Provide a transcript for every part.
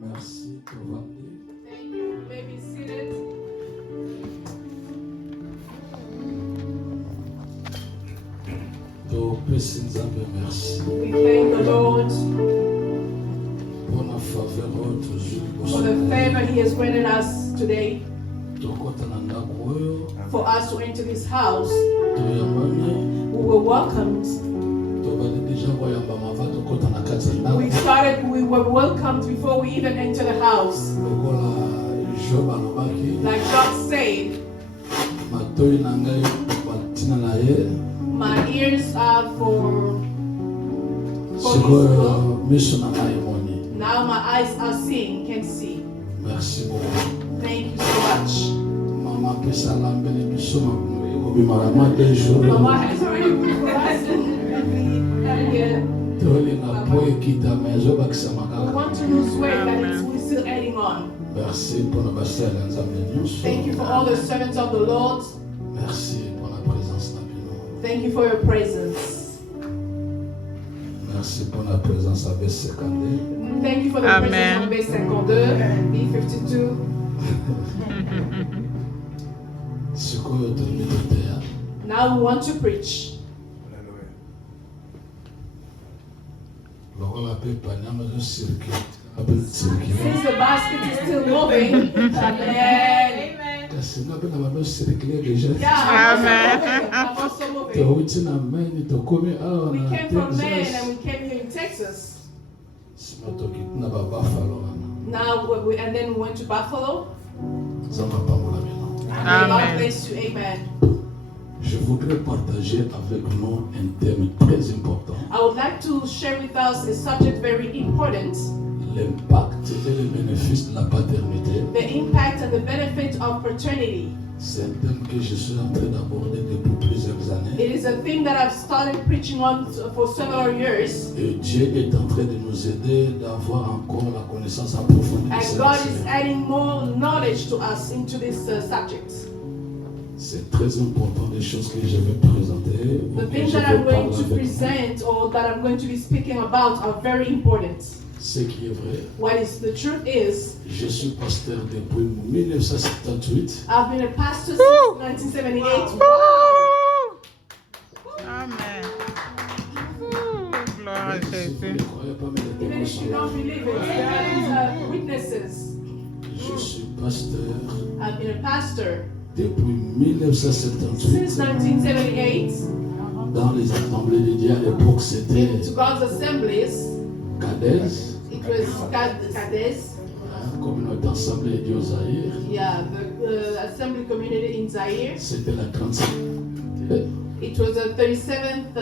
Merci, Tovandi. Thank you. You may be seated. Topesi Nzambe merci. We thank the Lord Pour la faveur toujours. for the favor He has granted us today, Tokota na ndako oyo, for us to enter this house. toyambami, We were welcomed. tobandi deja koyambama ava tokota na kati ya ndako. We were welcomed before we even enter the house. Lokola Job alobaki, Like God said, matoi na ngai batina na ye, my ears are for His will. sikoyo miso na ngai emoni. Now my eyes are seeing, can see. Merci beaucoup. Thank you so much. Mama pesa lambeli biso ekobimaka mwa 2 jours. Mama has already prayed for us. And tolinga po ekita me ezobakisama we kaka. want to lose weight, but we're still adding on. Merci mpona basala ya Nzambe nyonso. Thank you for all the servants of the Lord. Merci pour la présence na bino. Thank you for your presence. Merci pour la présence à B52. Thank you for the Amen. presence of B52 and B52. Sikoyo tolimi toteya. Now we want to preach. Lokola pe panyama ezosirkule. Ape circule. Since the basket is still moving, amen. Kasi nga pe na bano circule deja. Yeah, Amen. I'm also moving. Towuti na Maine tokomi awa We na came from Maine Texas. and we came here in Texas. Sima tokiti na ba Buffalo wana. Now and then we went to Buffalo. Nzambe apambola bino. May God Amen. bless you, amen. Je voudrais partager avec nous un thème très important. I would like to share with us a subject very important: L'impact et les bénéfices de la paternité. the impact and the benefit of paternity. C'est un thème que je suis en train d'aborder depuis plusieurs années. It is a thing that I've started preaching on for several years, Et Dieu est en train de nous aider d'avoir encore la connaissance approfondie de and ce God is sujet. adding more knowledge to us into this subject. C'est très important des choses que je vais présenter. The ou que things je that I'm vais going parler to avec vous. present or that I'm going to be speaking about are very important. Ce qui est vrai, What is the truth is, je suis pasteur depuis 1978. I've been a pastor since 1978. Amen. Gloire à Si vous Jésus. ne croyez pas, mais les Even if you don't témoins believe it, there is witnesses. je suis pasteur I've been a pastor depuis 1978 since 1978 dans les assemblées de Dieu. À l'époque, c'était to God's assemblies. Cades, It was Cades, communauté assemblée de Dieu au Zaïre. yeah, the assembly community in Zaire. C'était la 35e. It was the 37th.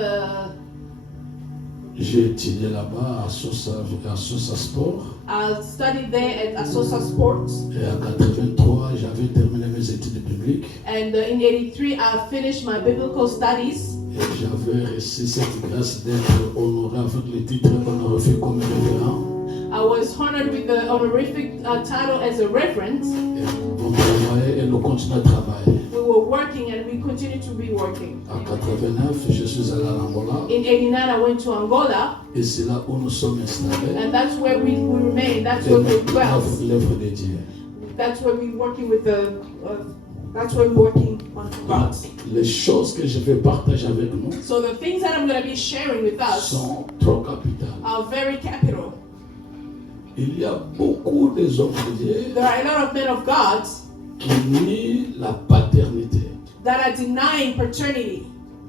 J'ai étudié là-bas à Sosa Sport. I studied there at Asosa Sports, Et à 83, j'avais terminé mes études bibliques. and in '83 I finished my biblical studies. Et j'avais reçu cette grâce d'être honoré avec le titre honorifique comme révérend. I was honored with the honorific title as a reverend. Et on travaillait et nous continuons à travailler. We were working and we continue to be working. En 89, je suis allé à Angola. In '89 I went to Angola, Et c'est là où nous sommes installés. and that's where we remain. That's Et where we nous dwell. œuvre l'œuvre de Dieu. That's where we're working with the. That's where we're working on God. Les choses que je vais partager avec nous So the things that I'm going to be sharing with us sont trop capitales. are very capital. Il y a beaucoup des hommes de Dieu There are a lot of men of God qui nient la paternité. that are denying paternity,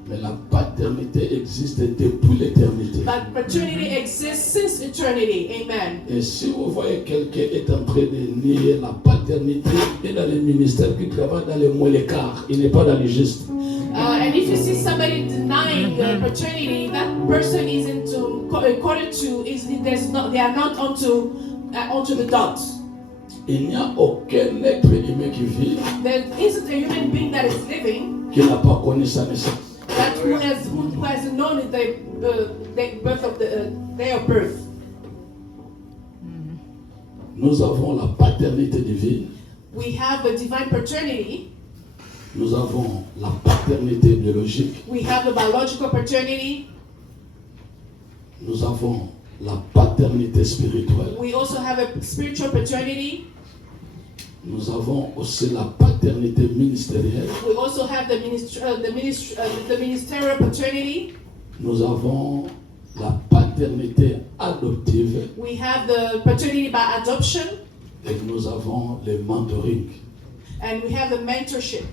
Mais la paternité existe depuis l'éternité. but paternity exists since eternity. Amen. Et si vous voyez quelqu'un est en train de nier la paternité et dans les ministères qui travaillent dans les moins l'écart, il n'est pas dans le juste. And if you see somebody denying paternity, that person isn't according to they are not onto the dot. Il n'y a aucun être humain qui vit There isn't a human being that is living qui n'a pas connu sa naissance. that who has known the birth of the day of birth. Nous avons la paternité divine We have the divine paternity, Nous avons la paternité biologique. We have the biological paternity. Nous avons la paternité spirituelle. We also have a spiritual paternity. Nous avons aussi la paternité ministérielle. We also have the ministerial paternity. Nous avons la paternité adoptive We have the paternity by adoption, et nous avons le mentoring. and we have the mentorship.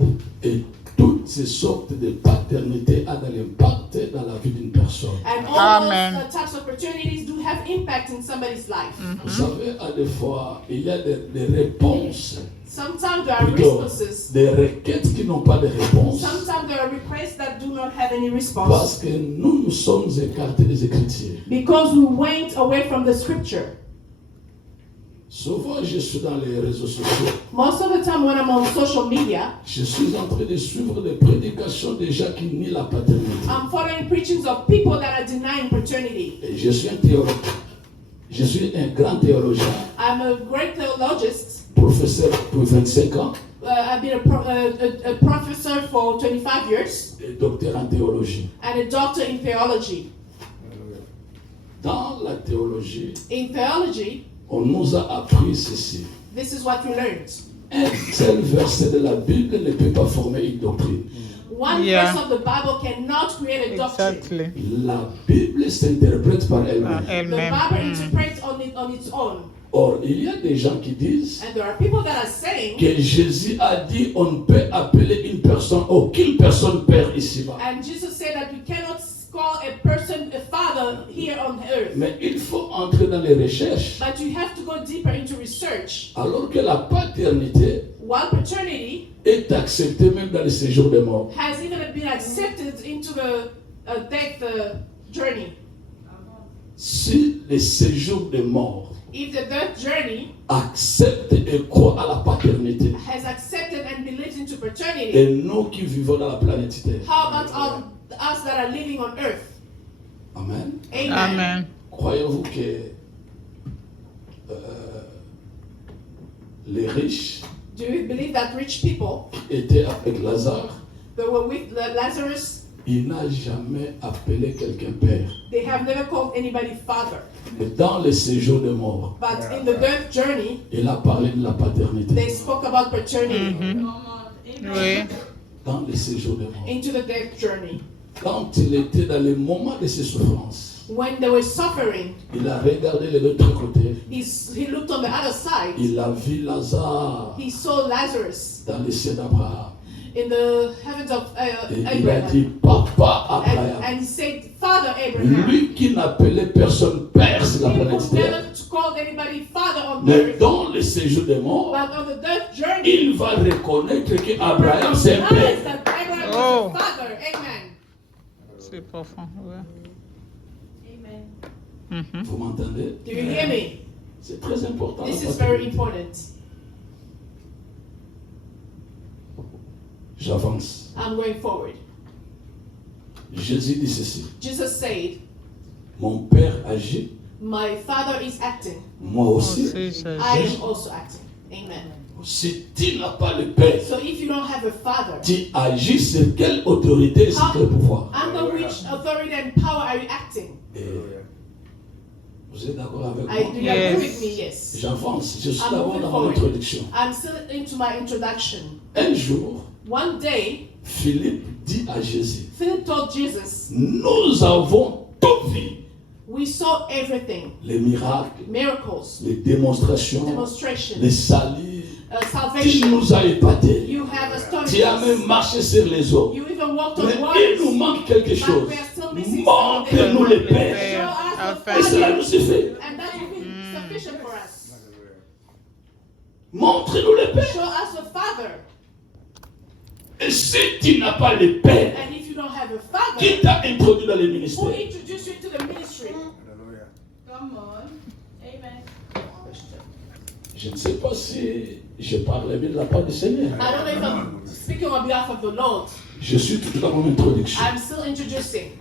Et toutes ces sortes de paternité ont un impact dans la vie d'une personne. And all those types of paternities do have impact in somebody's life. Vous savez, à des fois, il y a des réponses, Sometimes there are plutôt responses. des requêtes qui n'ont pas de réponse. Sometimes there are requests that do not have any response. Parce que nous nous sommes écartés des Écritures. Because we went away from the scripture. Souvent, je suis dans les réseaux sociaux. Most of the time when I'm on social media, Je suis en train de suivre des prédications de gens qui nient la paternité. I'm following preachings of people that are denying paternity. Et je suis un théologien. Je suis un grand théologien, I'm a great theologist. professeur pour 25 ans I've been a professor for 25 years et docteur en théologie. and a doctor in theology. Dans la théologie, In theology, on nous a appris ceci. this is what we learned. Un seul verset de la Bible ne peut pas former une doctrine. One Yeah. verse of the Bible cannot create a doctrine. Exactly. La Bible s'interprète par elle-même. The Elle-même. Bible interprets on its own. Or, il y a des gens qui disent And there are people that are saying, que Jésus a dit on ne peut appeler une personne, aucune personne père ici-bas. and Jesus said that we cannot call a person a father here on earth. Mais il faut entrer dans les recherches. But you have to go deeper into research. Alors que la paternité While paternity est acceptée même dans les séjours des morts. has even been accepted into the death journey. Si les séjours des morts If the death journey acceptent et croient à la paternité, has accepted and believes into paternity, et nous qui vivons dans la planète Terre. how about all us that are living on earth? Amen. Amen. Amen. Croyez-vous que les riches Do you believe that rich people étaient avec Lazare? that were with Lazarus, Il n'a jamais appelé quelqu'un père. they have never called anybody father? Mais dans les séjours de mort, But in the death journey, il a parlé de la they paternité. spoke about paternity. Oui. Dans les séjours de mort. Into the death journey. Quand il était dans les moments de ses souffrances, When they were suffering, il a regardé de l'autre côté. he looked on the other side. Il a vu Lazare He saw Lazarus dans les cieux d'Abraham. in the heavens of Et il a dit, Abraham. Papa Abraham. And he said, Father Abraham. Lui qui n'appelait personne père sur la He planète could Terre. never call anybody father on Mais earth. dans les séjours des morts, But on the death journey, il va reconnaître qu'Abraham c'est un realized père. that Abraham Oh. was a father. Amen. C'est profond. Ouais. Amen. Mhm. Vous m'entendez? Do you hear me? C'est très important. This la is very paternité. important. J'avance. I'm going forward. Jésus dit ceci. Jesus said, Mon père agit, my father is acting. moi aussi. Aussi, c'est- I am also acting. Amen. Si tu n'as pas le père, So if you don't have a father, tu agis sur quelle autorité, sur quel pouvoir? under which authority and power are you acting? Et vous êtes d'accord avec Do moi? you Yes. agree with me? Yes. J'avance. Je suis I'm d'abord moving dans mon forward. introduction. I'm still into my introduction. Un jour, One day, Philippe dit à Jésus, Philip told Jesus, nous avons tout vu. we saw everything. Les miracles, Miracles, les démonstrations, demonstration, les saluts. Tu salvation. nous as épatés. You have Tu as astonished us. même marché sur les eaux. You even walked Mais on il nous waters. manque quelque But chose. we are still missing Montre-nous something. le Père. Show us the Et cela Father. nous suffit. And that will be sufficient for us. Montre-nous le Père. Show us the Father. Et si tu n'as pas le Père, And if you don't have a qui Father, t'a introduit dans le who ministère? introduced you to the ministry? Come on. Amen. Je ne sais pas si je parle bien de la part du Seigneur. I don't know if I'm speaking on behalf of the Lord. Je suis tout dans mon introduction. I'm still introducing.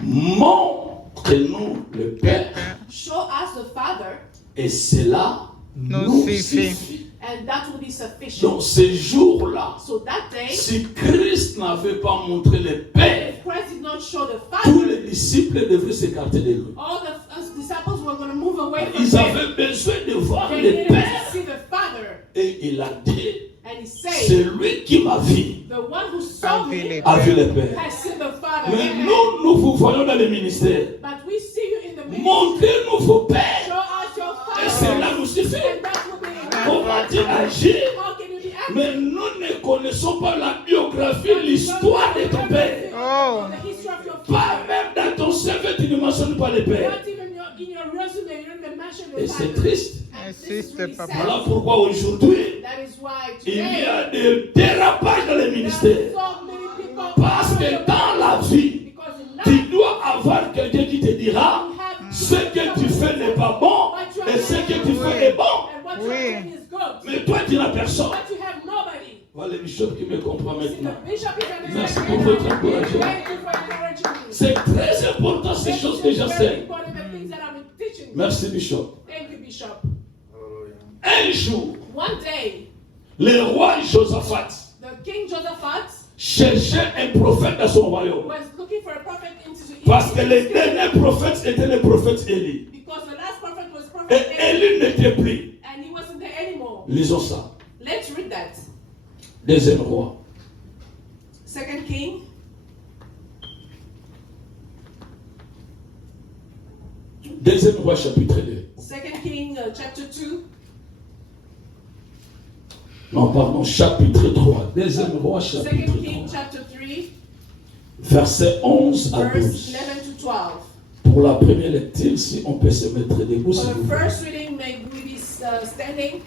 Montre-nous le Père. Show us the Father, Et cela Nous nous suffit. suffit. And that will be sufficient. Donc ces jours-là, So that day, si Christ n'avait pas montré le Père, if Christ did not show the tous Father, les disciples devraient s'écarter de lui. all the disciples were going to move away from Ils him. avaient besoin de voir They le needed Père. to see the Father. Et il a dit, And he c'est said, lui qui m'a vu, the one who saw me a vu le Père. has seen the Father. Mais Amen. nous vous voyons dans le ministère. But we see you in the ministry. Montrez-nous vos Show pères. us your Et Father. cela nous suffit. And that will be enough. Comment tu agis? How can you be active? Mais nous ne connaissons pas la biographie, l'histoire de ton père. Oh. The history of your Pas father. même dans ton CV, tu ne mentionnes pas le père. Not even in your resume, you don't even mention Et your c'est father. triste. And this is Insiste, really papa. sad. Voilà pourquoi aujourd'hui, That is why il y today, a des dérapages dans le there are ministère. so many people Parce que dans la vie, because in tu life, dois avoir quelqu'un qui te dira you have ce que tu fais n'est pas bon et ce que tu fais est bon. and what you're Oui. doing is good. Mais toi, tu n'as personne. But you have nobody. Voilà le bishop qui me comprend See, the maintenant. bishop is Merci understanding pour votre now. encouragement. Thank you for encouraging me. C'est très important ces choses que This is very j'enseigne. important, the things that I'm teaching you. Merci bishop. Thank you, Bishop. Un jour, One day, le roi Josaphat the King Josaphat cherchait un prophète dans son royaume. was looking for a prophet into Parce que les derniers prophètes étaient les prophètes Élie. because the last prophet was Et prophet Eli, Élie n'était plus. and he wasn't there anymore. Lisons ça. Let's read that. Deuxième roi. Second King, Deuxième roi chapitre 2. Second King, chapter 2, Non, pardon, chapitre 3. Deuxième roi chapitre Second King, 3. chapter 3, Verset 11 à verse 12. 11 to 12. Pour la première lecture, si on peut se mettre debout, s'il For vous the plaît. first reading, may we be standing.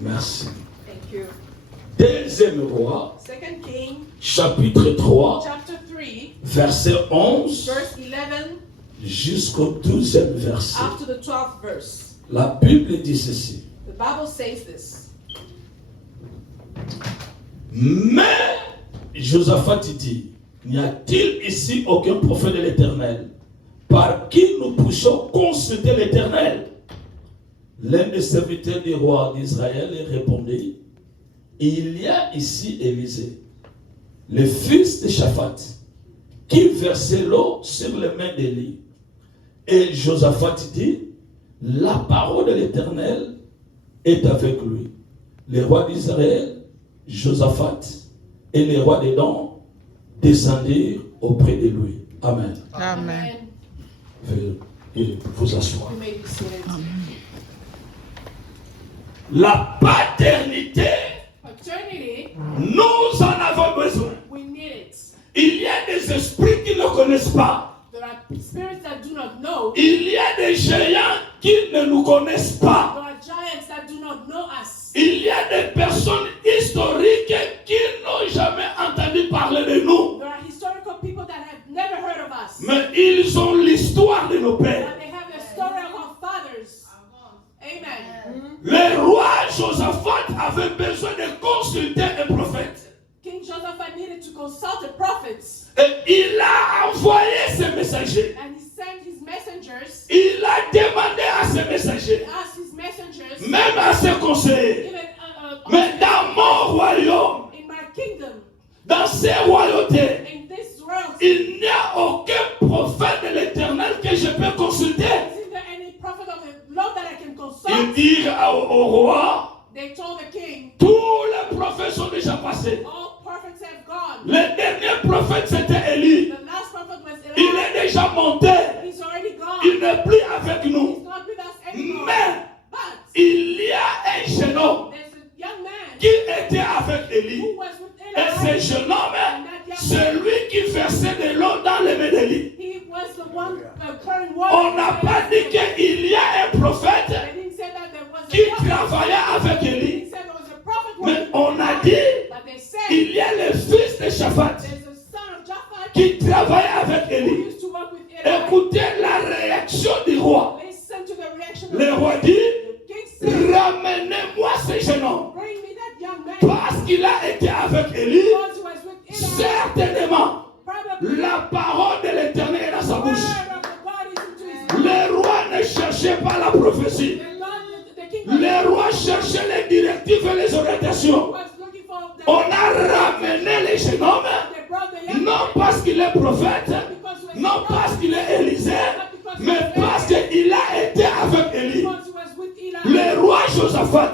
Merci. Thank you. Deuxième roi, Second King, chapitre 3, chapter 3, verset 11 verse 11 jusqu'au 12e verset. up to the 12th verse. La Bible dit ceci. The Bible says this. Mais Josaphat dit, n'y a-t-il ici aucun prophète de l'Éternel par qui nous puissions consulter l'Éternel? L'un des serviteurs du roi d'Israël répondit, il y a ici Élisée, le fils de Shaphat, qui versait l'eau sur les mains d'Élie. Et Josaphat dit, la parole de l'Éternel est avec lui. Le roi d'Israël, Josaphat, et les rois des dons descendirent auprès de lui. Amen. Amen. Veuillez vous asseoir. You may be seated. La paternité, Paternity, nous en avons besoin. we need it. Il y a des esprits qui ne connaissent pas. There are spirits that do not know. Il y a des géants qui ne nous connaissent pas. There are giants that do not know us. Il y a des personnes historiques qui n'ont jamais entendu parler de nous. There are historical people that have never heard of us. Mais ils ont l'histoire de nos pères. And they have the story of our fathers. Amen. Le roi Josaphat avait besoin de consulter un prophète. King Josaphat needed to consult the prophets. Et il a envoyé ses messagers. And he sent his messengers. Il a demandé à ses messagers, He asked his messengers. même à ses conseillers. Even Mais dans mon royaume, in my kingdom, dans ces royautés, in this world, il n'y a aucun prophète de l'Éternel que je peux consulter. isn't there any prophet of the Lord that I can Ils consult? dirent au roi, They told the king, tous les prophètes sont déjà passés. all prophets have gone. Le dernier prophète, c'était Élie. The last prophet was Il Elijah. est déjà monté. He's already Il gone. n'est plus avec He's nous. not with us anymore. Mais But il y a un jeune homme there's a young man qui était avec Élie. who was with Et ce Elijah. jeune homme, c'est lui qui versait de l'eau dans les mains d'Élie. He was the one pouring water. On n'a pas dit qu'il y a un prophète They didn't say that there was qui a prophet. travaillait avec They Élie. didn't say there was a prophet Mais working on with a God. dit, But they said il y a le fils de Shaphat there's a son of Japhat qui travaillait avec who Élie. used to work with Eli. Écoutez la réaction du roi. Listen to the reaction of Le roi dit, the king said, ramenez-moi ce jeune homme. bring me that young man Parce qu'il a été avec Élie, because he was with Eli. certainement, Probably la parole de l'Éternel est dans sa the bouche. word of the God is into his mouth. Le roi ne cherchait pas la prophétie. The king Le roi cherchait jeune homme, They brought the young non man parce qu'il est prophète, because he was non a parce prophet, qu'il est Élisée, not because he mais was parce Elijah, qu'il a été avec Élie. because he was with Eli. Le roi Josaphat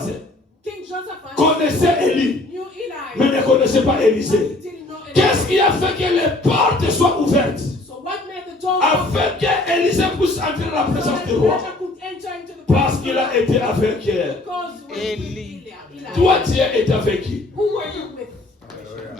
King Joseph connaissait Élie, knew Eli, mais ne connaissait pas but Élisée. he didn't know Eli. Qu'est-ce qui a fait que les portes soient ouvertes So what made the door open? afin qu'Élisée puisse entrer dans la So présence that du roi? Elijah could enter into the Parce presence qu'il of a the Lord. été avec elle. Because he was with Eli. Eli. Toi, tu as été avec qui? Who were you with?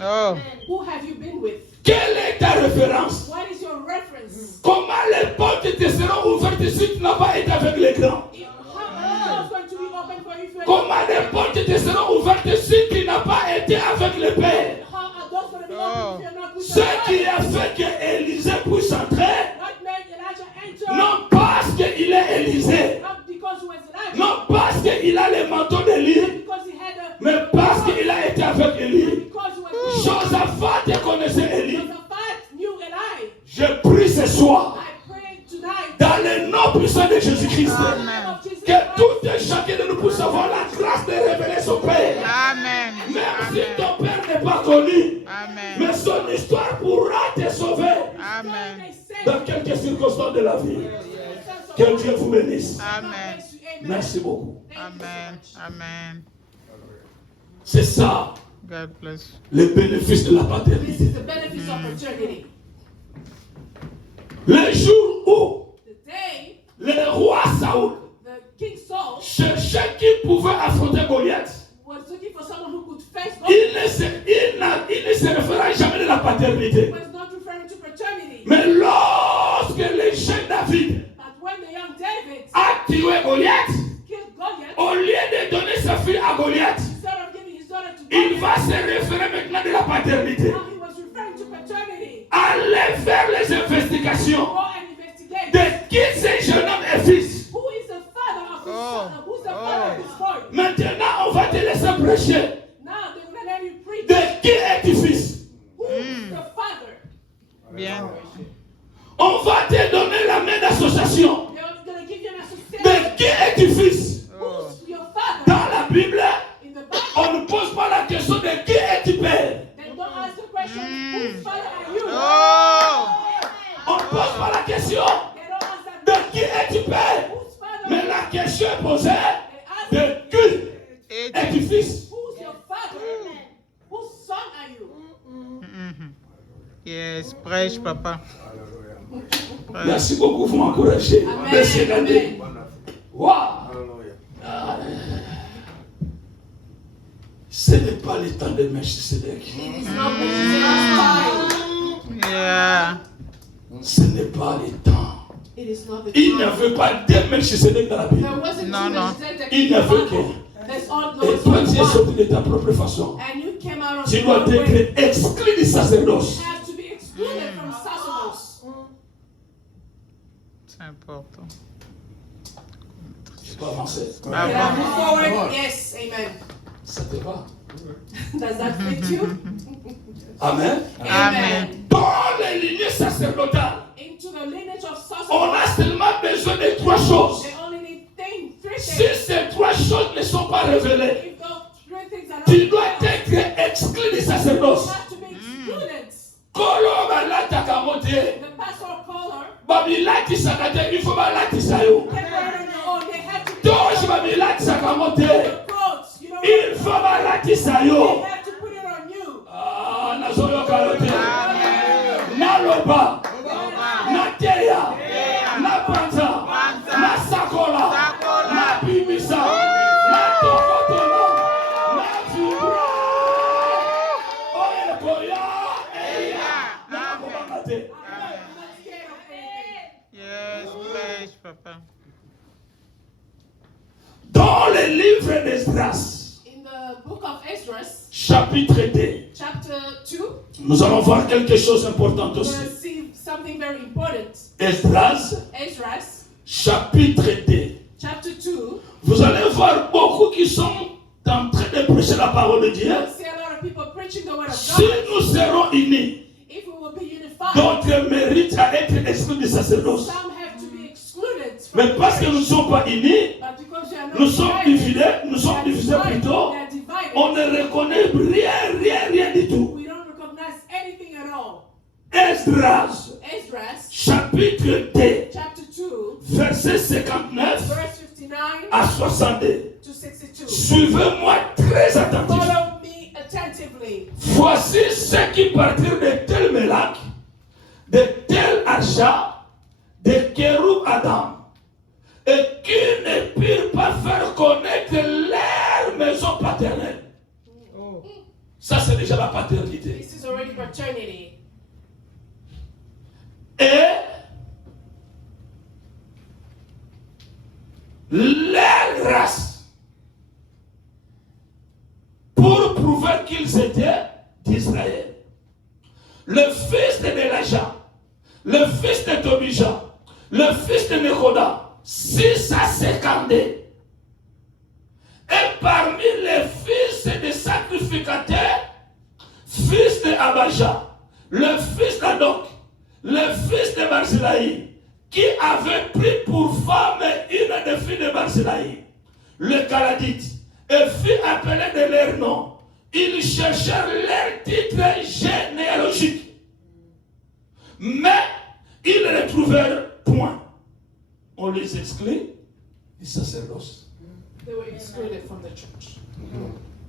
Oh. Who have you been with? Quelle est ta référence? What is your reference? Comment les portes te seront ouvertes si tu n'as pas été avec les grands? How are the doors going to be open for you if you are Comment les portes te seront ouvertes si tu n'as pas été avec le Père? How are doors going to be open if you are not with Ce your qui God? a fait que Élisée puisse entrer, What made Elijah enter? non parce qu'il est Élisée, Not because he was Elijah. non parce qu'il a le manteau d'Élie, Not because he had a. mais parce qu'il a été avec Élie. Because he was. Josaphat connaissait Élie. Josaphat knew Eli. Je prie ce soir, I pray tonight. dans le nom puissant de Jésus-Christ, In the name of Jesus que Christ, tout et chacun de nous puisse avoir la grâce de révéler son Père. Amen. Même si Amen. ton Père n'est pas connu, Amen. mais son histoire pourra te sauver Amen. they say, dans quelques circonstances de la vie. Que Dieu vous bénisse. Amen. Amen. Merci beaucoup. Amen. Amen. C'est ça, God bless le bénéfice de la This paternité. is the benefits of paternity. Le jour où The day le roi Saoul the King Saul cherchait qui pouvait affronter Goliath, was looking for someone who could face God, il ne se référa jamais de la paternité. he was not referring to paternity. Mais lorsque le jeune David But when the young David a tué Goliath, killed Goliath, au lieu de donner sa fille à Goliath, instead of giving his daughter to il Goliath, va se référer maintenant de la paternité. now he was referring to paternity. Aller faire les investigations Go and investigate. de qui ce jeune homme est fils. Who is the father of his Oh. son? Who's the father of his boy? Maintenant, on va te laisser prêcher. Now they're going to let you preach. De qui es-tu fils? Who is the father? Bien. On va te donner la main d'association. They're going to give you an association. De qui es-tu fils? Oh. Who's your father? Dans la Bible, In the Bible, on ne pose pas la question de qui es-tu père. they don't ask the question, whose father are you? Oh. On ne pose pas la question They don't ask that de question. qui es-tu père. Whose father Mais are you? la question est posée They ask, de qui Et es-tu fils. who's your father? Whose son are you? Yes, prêche, papa. Prêche. Merci beaucoup, vous m'encouragez. Amen. Merci, regardez. Amen. Waouh. Ce n'est pas le temps de Melchisedec. It is not Melchizedek's time. Yeah. Ce n'est pas le temps. It is not the Il n'y time. avait pas deux Melchisedec dans la Bible. There wasn't No, two no. Melchizedek Il in n'y the avait Bible. qu'un. There's all Et those toi, one. tu es sorti de ta propre façon. And you came out of Tu your dois own way. être exclu du sacerdoce. You have to be excluded from sacerdoce. C'est important. Tu peux avancer. Can I Avant. move forward? Yes, amen. Ça te va? Does that fit you? Amen. Amen. Dans les lignées sacerdotales, Into the lineage of on a sacerdoce, seulement besoin de trois choses. they only need three Si things. ces trois choses ne sont pas révélées, If those three things are not tu dois revealed, être exclu du you sacerdoce. have to be excluded. Kolo balataka mote, The pastor caller babilatisaka te, il faut balatisa yo. can wear on your own. They have to put Toshi babilatisaka mote, your clothes. You don't il faut balatisa They yo. have to put it on you. Ah, nazoyoka yo te. Naloba, nateya, napanza, nasakola, napimisa, natokotela, navibra. Oye koya, eya, nakobanga te. I'm not scared of anything. Yes, prêche, papa. Dans le livre d'Esdras, In the book of Esdras, chapitre 2, chapter 2, nous allons voir quelque chose d'important we're aussi. going to see something very important. Esdras, Esdras, chapitre 2. chapter 2, Vous allez voir beaucoup qui sont en train de prêcher la parole de Dieu. you'll see a lot of people preaching the word of Si God. nous serons unis, If we will be unified, d'autres méritent à être exclus du sacerdoce. some have to be excluded from Mais parce que nous ne sommes pas unis, but because we are not nous sommes united, divisés, nous we sommes are divisés divided, plutôt, we are divided. on ne reconnaît rien du tout. We don't recognize Esdras, Esdras, chapitre 2, chapter 2, verset 59 verse 59 à 62. to 62. Suivez-moi très attentivement. Follow me attentively. Voici ceux qui partirent de tel Mélak, de tel Archa, de Kéroub Adam, et qui ne purent pas faire connaître leur maison paternelle. Oh. Ça, c'est déjà la paternité. This is already paternity. Et leur race, pour prouver qu'ils étaient d'Israël. Le fils de Nelaja, le fils de Tobija, le fils de Nekoda, 6 à 50. Et parmi les fils des sacrificateurs, fils de Abaja, le fils d'Adok, le fils de Barzilai, qui avait pris pour femme une des filles de Barzilai, le Galadite, et fut appelé de leur nom. Ils cherchèrent leur titre généalogique, mais ils ne le trouvèrent point. On les exclut du sacerdoce. They were excluded from the church.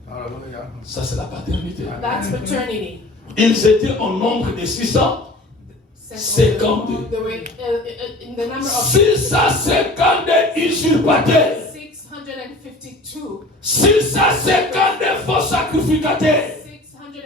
Hallelujah. Ça, c'est la paternité. That's paternity. Ils étaient au nombre de 652. They were in the number of 652 usurpateurs. 652. 652 faux sacrificateurs. 652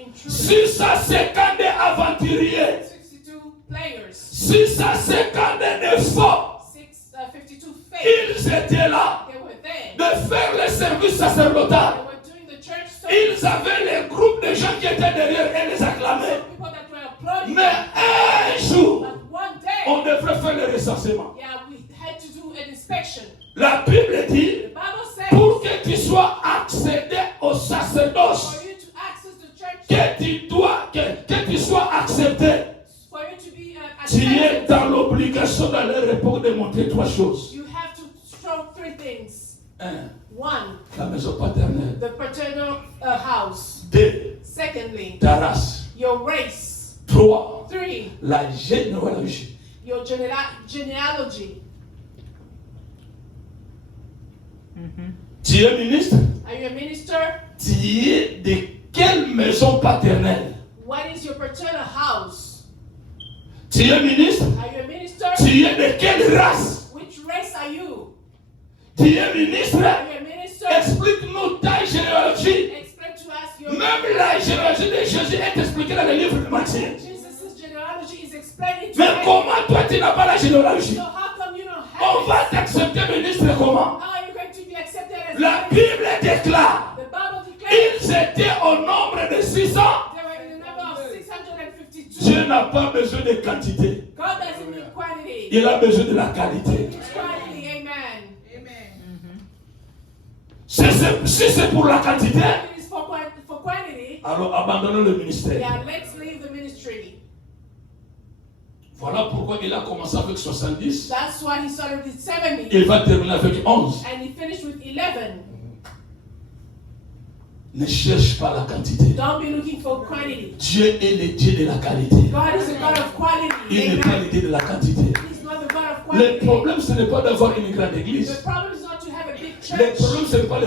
intruders. 652 aventuriers. 62 players. 652 faux. 52 fake. Ils étaient là They were there. de faire le service sacerdotal. They were doing the church Ils service. avaient les groupes de gens qui étaient derrière et les acclamaient. Some people that were applauding. Mais un jour, But one day, on devrait faire le recensement. yeah, we had to do an inspection. La Bible dit, The Bible says pour que tu sois accédé au sacerdoce, for you to access the church, que tu sois accepté, for you to be tu es accepted, dans l'obligation dans leur époque de montrer 3 choses. you have to show 3 things. 1. One, La maison paternelle. the paternal house. 2. Secondly, Ta race. your race. 3. 3, La généalogie. your genealogy. Tu es ministre? Are you a minister? Tu es de quelle maison paternelle? What is your paternal house? Tu es ministre? Are you a minister? Tu es de quelle race? Which race are you? Tu es ministre? Are you a minister? Explique-nous ta généalogie. Explain to us your Même la généalogie de Jésus est expliquée dans le livre de Matthieu. Jesus' genealogy is explained to Mais us. comment toi tu n'as pas la généalogie? So how come you don't On have va it? t'accepter ministre comment? How are you going to be accepted as La a minister? Bible déclare, The Bible declares ils étaient au nombre de 600. they were in the number of 652. Dieu n'a pas besoin de quantité. God doesn't need quantity. Il a besoin de la qualité. It's quality. Amen. Si c'est pour la quantité, It is for quantity. alors abandonnons le ministère. Yeah, let's leave the ministry. Voilà pourquoi il a commencé avec 70. That's why he started with 70 Il va terminer avec 11. and he finished with 11. Ne cherche pas la quantité. Don't be looking for quantity. Dieu est le Dieu de la qualité. God is a God of quality. Il n'est pas Amen. le Dieu de la quantité. He's not the God of Le quantity. problème, ce n'est pas d'avoir une grande The église. problem is not to have a big Le church. problème, ce n'est pas un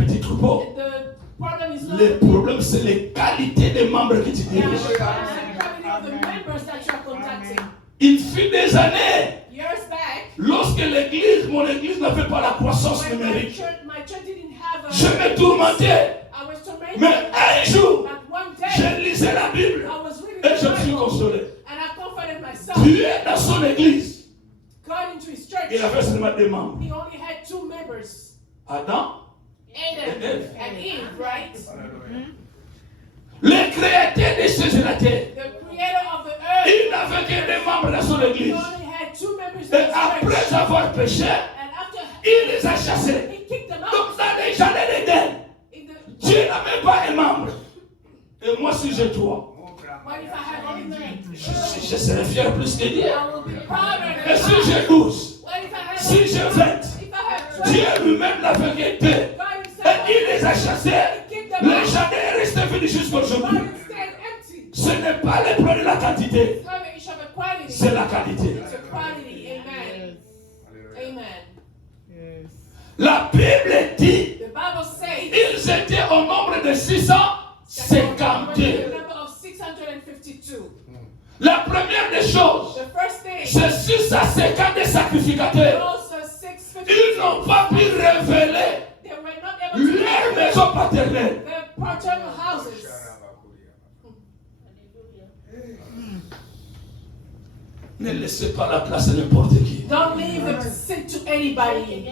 petit troupeau. The problem is not Le problème, c'est les qualités des membres que tu yeah, diriges. the quality of the members that you are contacting. Il fut des années, Years back, lorsque mon église n'avait pas la croissance when numérique, my church didn't have a, je me tourmentais. I was tormented. Mais un jour, But one day, je lisais la Bible I was reading et the je me suis Bible consolé. and I comforted myself. Dieu dans son église, Got into his church. il avait seulement 2 membres. He only had 2 members. Adam, Adam and Eve, right? le créateur de ces la terre, The creator of the earth. il n'avait que 2 membres dans son He église. only had 2 members in Et his church. après avoir péché, And after il les a chassés. he kicked them Donc out. dans les jardins d'Éden, In the, Dieu n'a même pas un membre. Et moi, si j'ai 3, what if I have only 3? je serais fier plus que Dieu. I will be prouder Et than si God. j'ai 12, What if I have si j'ai 20, If I have 12, Dieu lui-même n'avait que 2. God Et himself il les a chassés. kicked them Le out. jardin est resté vide jusqu'à God aujourd'hui. will stand empty. Ce n'est pas le premier quantité, It's not an issue of a quality. c'est la qualité. It's a quality. Amen. Amen. Yes. La Bible dit, The Bible says ils étaient au nombre de 652. the number of 652. La première des choses, The first thing, c'est 652 sacrificateurs. those 652, Ils n'ont pas pu révéler they were not able to leur maison paternelle. their paternal houses. Ne laissez pas la place à n'importe qui. Don't leave them to sit to anybody.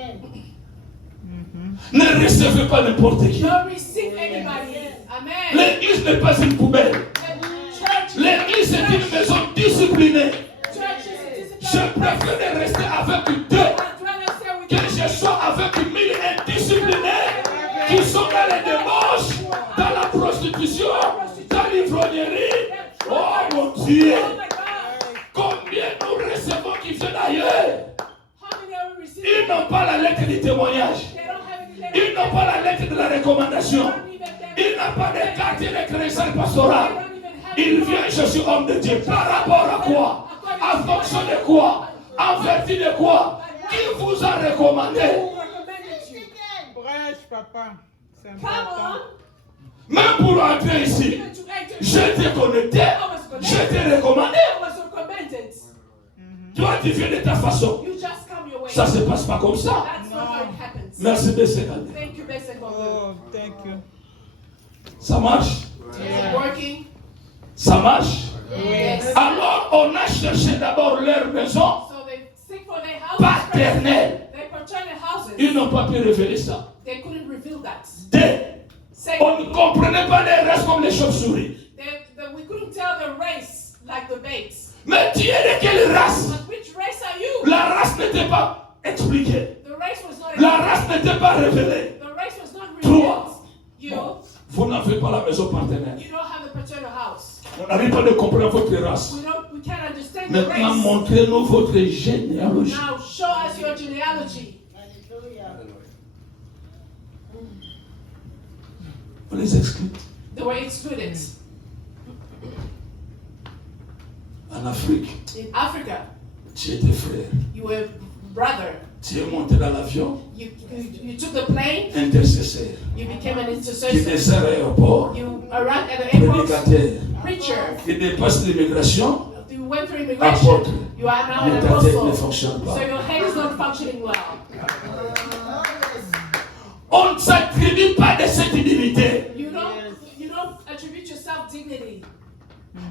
Ne recevez pas n'importe qui. Don't receive anybody. Amen. L'église n'est pas une poubelle. The church, L'église est une maison disciplinée. church is a Je disciplined place. préfère rester avec deux I'd rather stay with que you. je sois avec 1000 indisciplinés qui sont dans les débauches, dans la prostitution, dans l'ivrognerie. Oh mon Dieu! Oh my God. Combien nous recevons qui viennent ailleurs? How many are we receiving? Ils n'ont pas la lettre du témoignage. They don't have any Ils n'ont pas la lettre de la recommandation. Ils n'ont pas de quartier de création pastorale. Ils viennent, je suis homme de Dieu. Par rapport à quoi? En fonction de quoi? En vertu de quoi? Qui vous a recommandé? Prêche, papa. C'est Come important. on. Même pour entrer ici, Even to enter, je t'ai connecté, je t'ai recommandé. I was recommended. Toi, tu viens de ta façon. You just come your way. Ça ne se passe pas comme ça. That's not how it happens. Merci de ce Thank you, Blessed God. Oh, thank you. Ça marche? Is it working? Ça marche? Yes. Alors, on a cherché d'abord leur maison So they seek for their houses. paternelle. They paternal houses. Ils n'ont pas pu révéler ça. They couldn't reveal that. Deux, on Second, ne comprenait pas les races comme les chauves-souris. we couldn't tell the race like the baits. Mais tu es de quelle race? But which race are you? La race n'était pas expliquée. The race was not. La race n'était pas révélée. The race was not Trois. revealed. You, Bon, vous n'avez pas la maison partenaire. you don't have the paternal house. On n'arrive pas de comprendre votre race. We can't understand the Maintenant, race. montrez-nous votre généalogie. Now show us your genealogy. On les exclut. They were excluded. En Afrique, In Africa, tu étais frère. you were brother. Tu es monté dans l'avion, You took the plane. intercesseur. You became an Tu intercessor. descends à l'aéroport, You arrived at the airport. prédicateur. Preacher. Tu dépasses l'immigration, You went through immigration. apôtre. You are now Mais an ta tête ne apostle. fonctionne pas. So your head is not functioning well. On ne s'attribue pas de cette dignité. You don't attribute yourself dignity.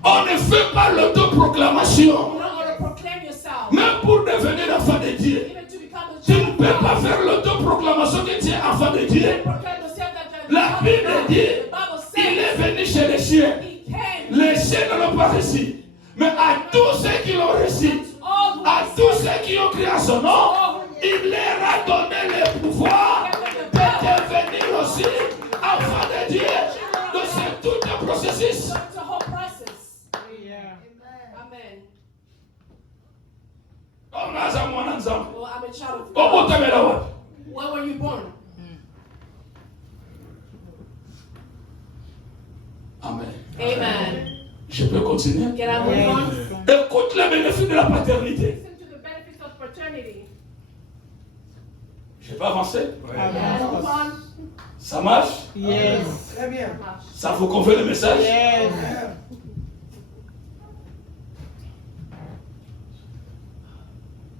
On ne fait pas You l'autoproclamation. don't want to proclaim yourself. Même pour devenir enfant de Dieu. Even to become a Tu child ne of peux God. pas faire l'autoproclamation que tu es enfant de Dieu. Proclaim yourself that you're La a child of Bible God. dit, The Bible il est says venu chez les chiens. he came. Les chiens ne l'ont pas reçu. Mais à tous ceux qui l'ont reçu, All who à tous ceux qui ont crié à son nom, il leur a donné le pouvoir de devenir aussi enfants de Dieu. Donc c'est tout un processus. So it's a whole process. Yeah. Amen. On a ça, mon ensemble. Well, I'm a child of Comment God. t'as mis là-bas? Where were you born? Amen. Amen. Je peux continuer. Can I move on? Écoute le bénéfice de la paternité. Listen to the benefits of paternity. Je vais avancer. Move on. Ça marche? Yes. Très bien. Ça vous convient le message? Yes.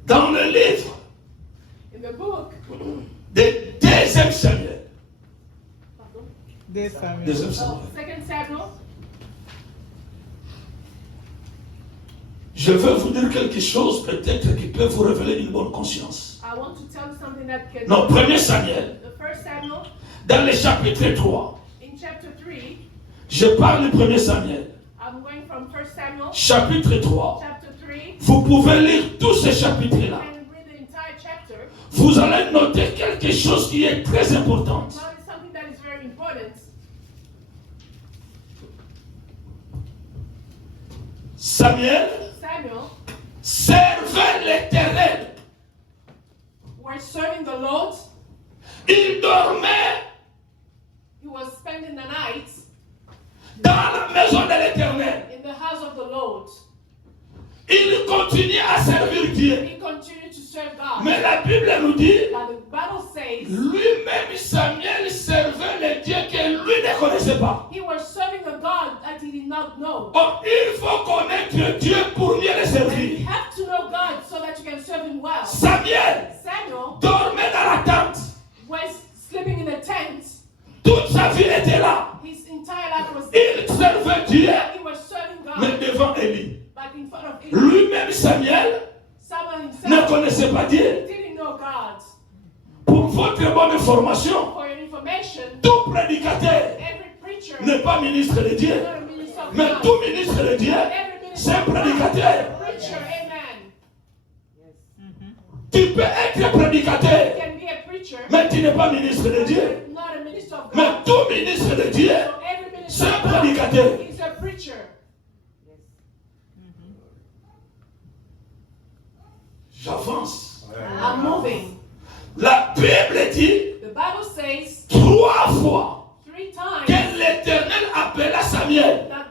Dans le livre In the book, de 2 Samuel. This family. 2 Samuel. 2 Samuel, Je veux vous dire quelque chose peut-être qui peut vous révéler une bonne conscience. I want to tell you something that can. Non, 1er Samuel, The 1 Samuel, dans le chapitre 3. in chapter 3, Je parle du 1er Samuel, I'm going from 1 Samuel, chapitre 3. chapter 3, Vous pouvez lire tous ces chapitres-là. and read the entire chapter. Vous allez noter quelque chose qui est très important. Notice something that is very important. Samuel Samuel servait l'Éternel. was serving the Lord. Il dormait He was spending the night dans la maison de l'Éternel. in the house of the Lord. continuait à servir Dieu. He continued to serve God. Mais la Bible nous dit, But the Bible says lui-même Samuel servait les dieux que lui ne connaissait pas. he was serving a God that he did not know. Or, il faut connaître Dieu pour mieux le And servir. you have to know God so that you can serve him well. Samuel Samuel dormait dans la tente. was sleeping in a tent. Toute sa vie était là. His entire life was Il servait Dieu, he was serving mais God. devant Élie. But in front of Eli, Lui-même Samuel someone ne himself connaissait pas Dieu. didn't know God. Pour votre bonne information, For your information, tout prédicateur every preacher n'est pas ministre de is Dieu. not a minister of Mais God. tout ministre de Dieu, Every minister c'est un of God is prédicateur. a preacher. Amen. Tu peux être prédicateur, You can be a preacher, mais tu n'es pas ministre de Dieu. but not a minister of Mais God. tout ministre de Dieu, So every minister c'est un of God prédicateur. is a preacher. J'avance. I'm moving. La Bible dit The Bible says 3 fois 3 times que l'Éternel appela Samuel. that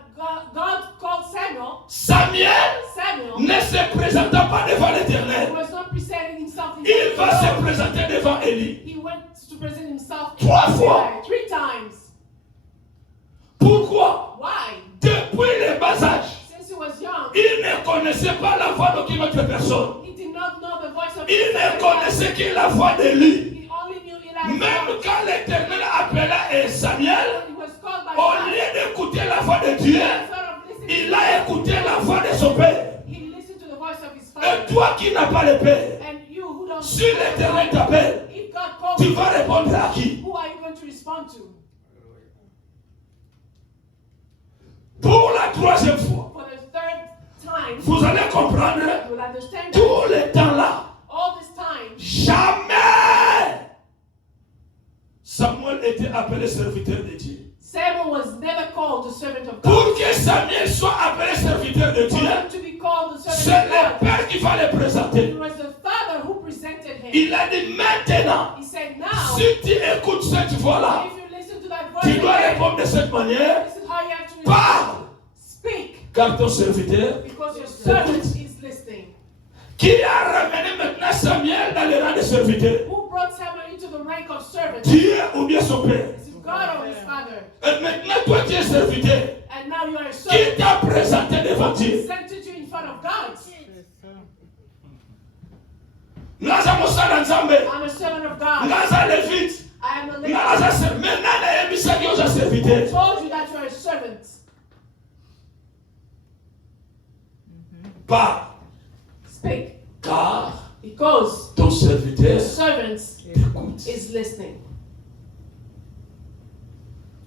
God called Samuel. Samuel Samuel ne se présenta pas devant he l'Éternel. was not presenting himself in Il front va of se God. présenter devant Élie. He went to present himself 3 fois. 3 times. Pourquoi? Why? Depuis le bas âge, Since he was young, il ne connaissait pas la voix d'aucune autre personne. he did not know the voice of Il ne God. connaissait que la voix d'Élie. He only knew Eli's Même voice. quand l'Éternel appela Samuel, When he was called by au God, lieu d'écouter la voix de Dieu, instead of listening il a écouté la voix de son père. he listened to the voice of his Et father. toi qui n'as pas le père, And you who don't si l'Éternel t'appelle, if God calls tu you, vas répondre à qui? who are you going to respond to? Pour la 3e fois, For the 3rd time, vous allez comprendre, you will understand that tout le temps là, all this time, jamais Samuel était appelé serviteur de Dieu. Samuel was never called the servant of God. Pour que Samuel soit appelé serviteur de For Dieu, him to be called the c'est servant le of God, Père qui va le présenter. it was the Father who presented him. Il a dit maintenant, He said, now, si tu écoutes cette voix-là, if you listen to that voice, tu dois again, répondre de cette manière. this is how you have to Parle, speak, car ton serviteur, because your servant is listening. qui a ramené maintenant Samuel dans le rang de serviteur? Who brought Samuel into the rank of servant? Dieu ou bien son père? Is it God or his father? Et maintenant, toi, tu es serviteur. And now you are a Qui servant. t'a présenté devant Dieu? Presented you in front of God. Naza mosala nzambe, I'm a servant of God. naza levite, I am a lady. naza serviteur. Maintenant, nayebi qui oza I serviteur. told you that you are a servant. Pas, Speak. car Because ton the serviteur servant t'écoute. is listening.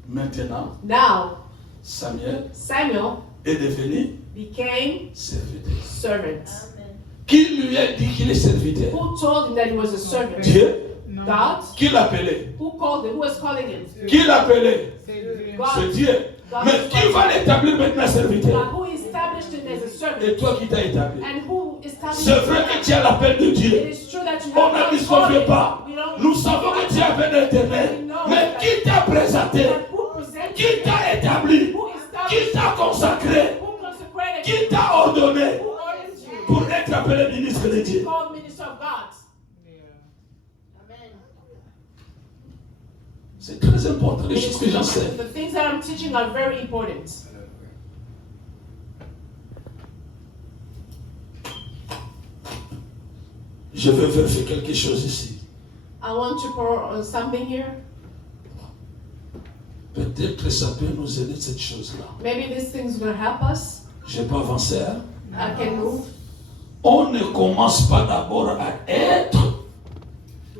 Maintenant, Now, Samuel Samuel est devenu became serviteur. servant. Qui lui a dit qu'il est serviteur? Who told him that he was a servant? Dieu. God. Qui l'appelait? Who called him? Who was calling him? Qui l'appelait? Say God. C'est Dieu. Mais qui va l'établir maintenant God serviteur? who established him as a Et servant. toi qui t'as établi. And who established C'est vrai que tu as l'appel de It Dieu. is true that you On have a dit not qu'on ne called veut him. pas. We don't Nous savons que tu as appel l'éternel. Mais qui t'a présenté? Who presented Qui t'a établi? Who Qui established t'a consacré? Who consecrated Qui t'a ordonné Who ordered you? pour être appelé ministre de Dieu? Called minister of God. C'est très important, les choses que j'enseigne. The things that I'm teaching are very important. Je veux vérifier quelque chose ici. I want to pour something here. Peut-être que ça peut nous aider cette chose-là. Maybe this thing's going to help us. Je peux avancer. Hein? I can move. On ne commence pas d'abord à être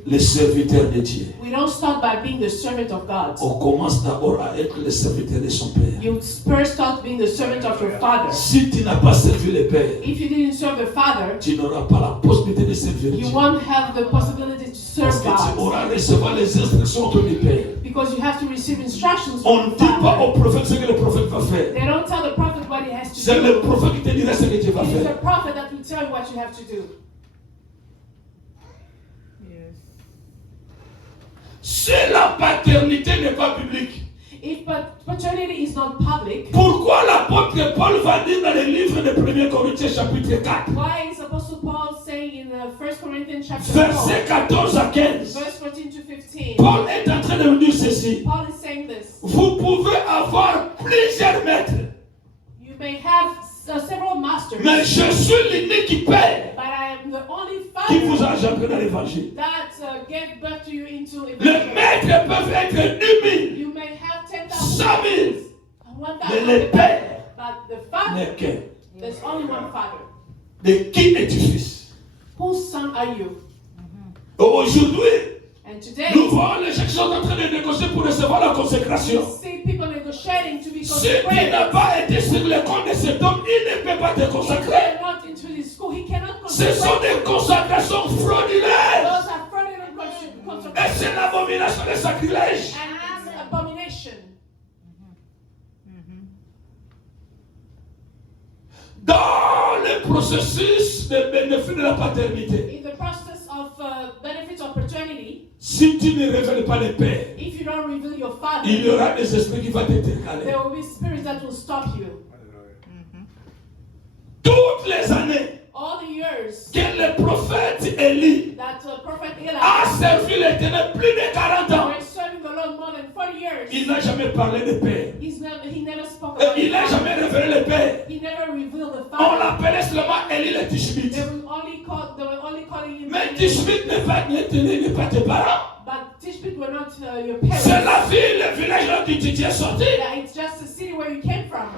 le serviteur de Dieu. We don't start by being the servant of God. On commence d'abord à être le serviteur de son Père. You first start being the servant of your father. Si tu n'as pas servi le Père, If you didn't serve the father, tu n'auras pas la possibilité de servir you Dieu. won't have the possibility to Parce serve que tu God. auras recevoir les instructions de ton Père. Because you have to receive instructions On from ne the dit pas father. au prophète ce que le prophète va faire. They don't tell the prophet what he has to C'est le do. prophète qui te dira ce que Dieu va It is the faire. prophet that will tell you what you have to do. Yes. Si la paternité n'est pas biblique, If paternity is not public, pourquoi l'apôtre l'apôtre Paul va dire dans le livre de 1 Corinthiens chapitre 4, Why is Apostle Paul saying in 1 Corinthians chapter versets 4, 14 à 15, verse 14 to 15? Paul est en train de nous dire ceci. Paul is saying this. Vous pouvez avoir plusieurs maîtres, You may have several masters, mais je suis l'unique père but I am the only qui vous father a engendré dans l'évangile. that gave birth to you into Les evangelism. maîtres peuvent être 10 000, You may have 10,000, 100 000, mais 1,000, le père but the father, n'est qu'un. there's only one father. De qui es-tu fils? Whose son are you? Aujourd'hui, And today, nous voyons les gens qui sont en train de négocier pour recevoir la we consécration. see people negotiating to be Si tu consecrated. n'as pas été sur le compte de cet homme, il ne peut pas te If consacrer. they're not into his school, he cannot Ce sont consecrate. des consagrations frauduleuses. Those are fraudulent Et consecrations. c'est l'abomination des sacrilèges. And it's abomination. Dans le processus de bénéfice de la paternité, In the process of benefits of paternity, si tu ne révèles pas le Père, if you don't reveal your father, il y aura des esprits qui vont t'intercaler. there will be spirits that will stop you. Toutes les années All the years que le prophète Élie that Prophet a Eli servi l'Éternel plus de 40 ans, were serving the Lord more than 40 years, il n'a jamais parlé de Père. he never spoke Et about il n'a the jamais father. révélé le Père. He never revealed the On father. l'appelait seulement Élie le Tishbite. They were only calling him. Mais Tishbite n'est pas tes parents. But Tishbite were not your C'est parents. la ville, le village là où tu es sorti. Yeah, it's just the city where you came from.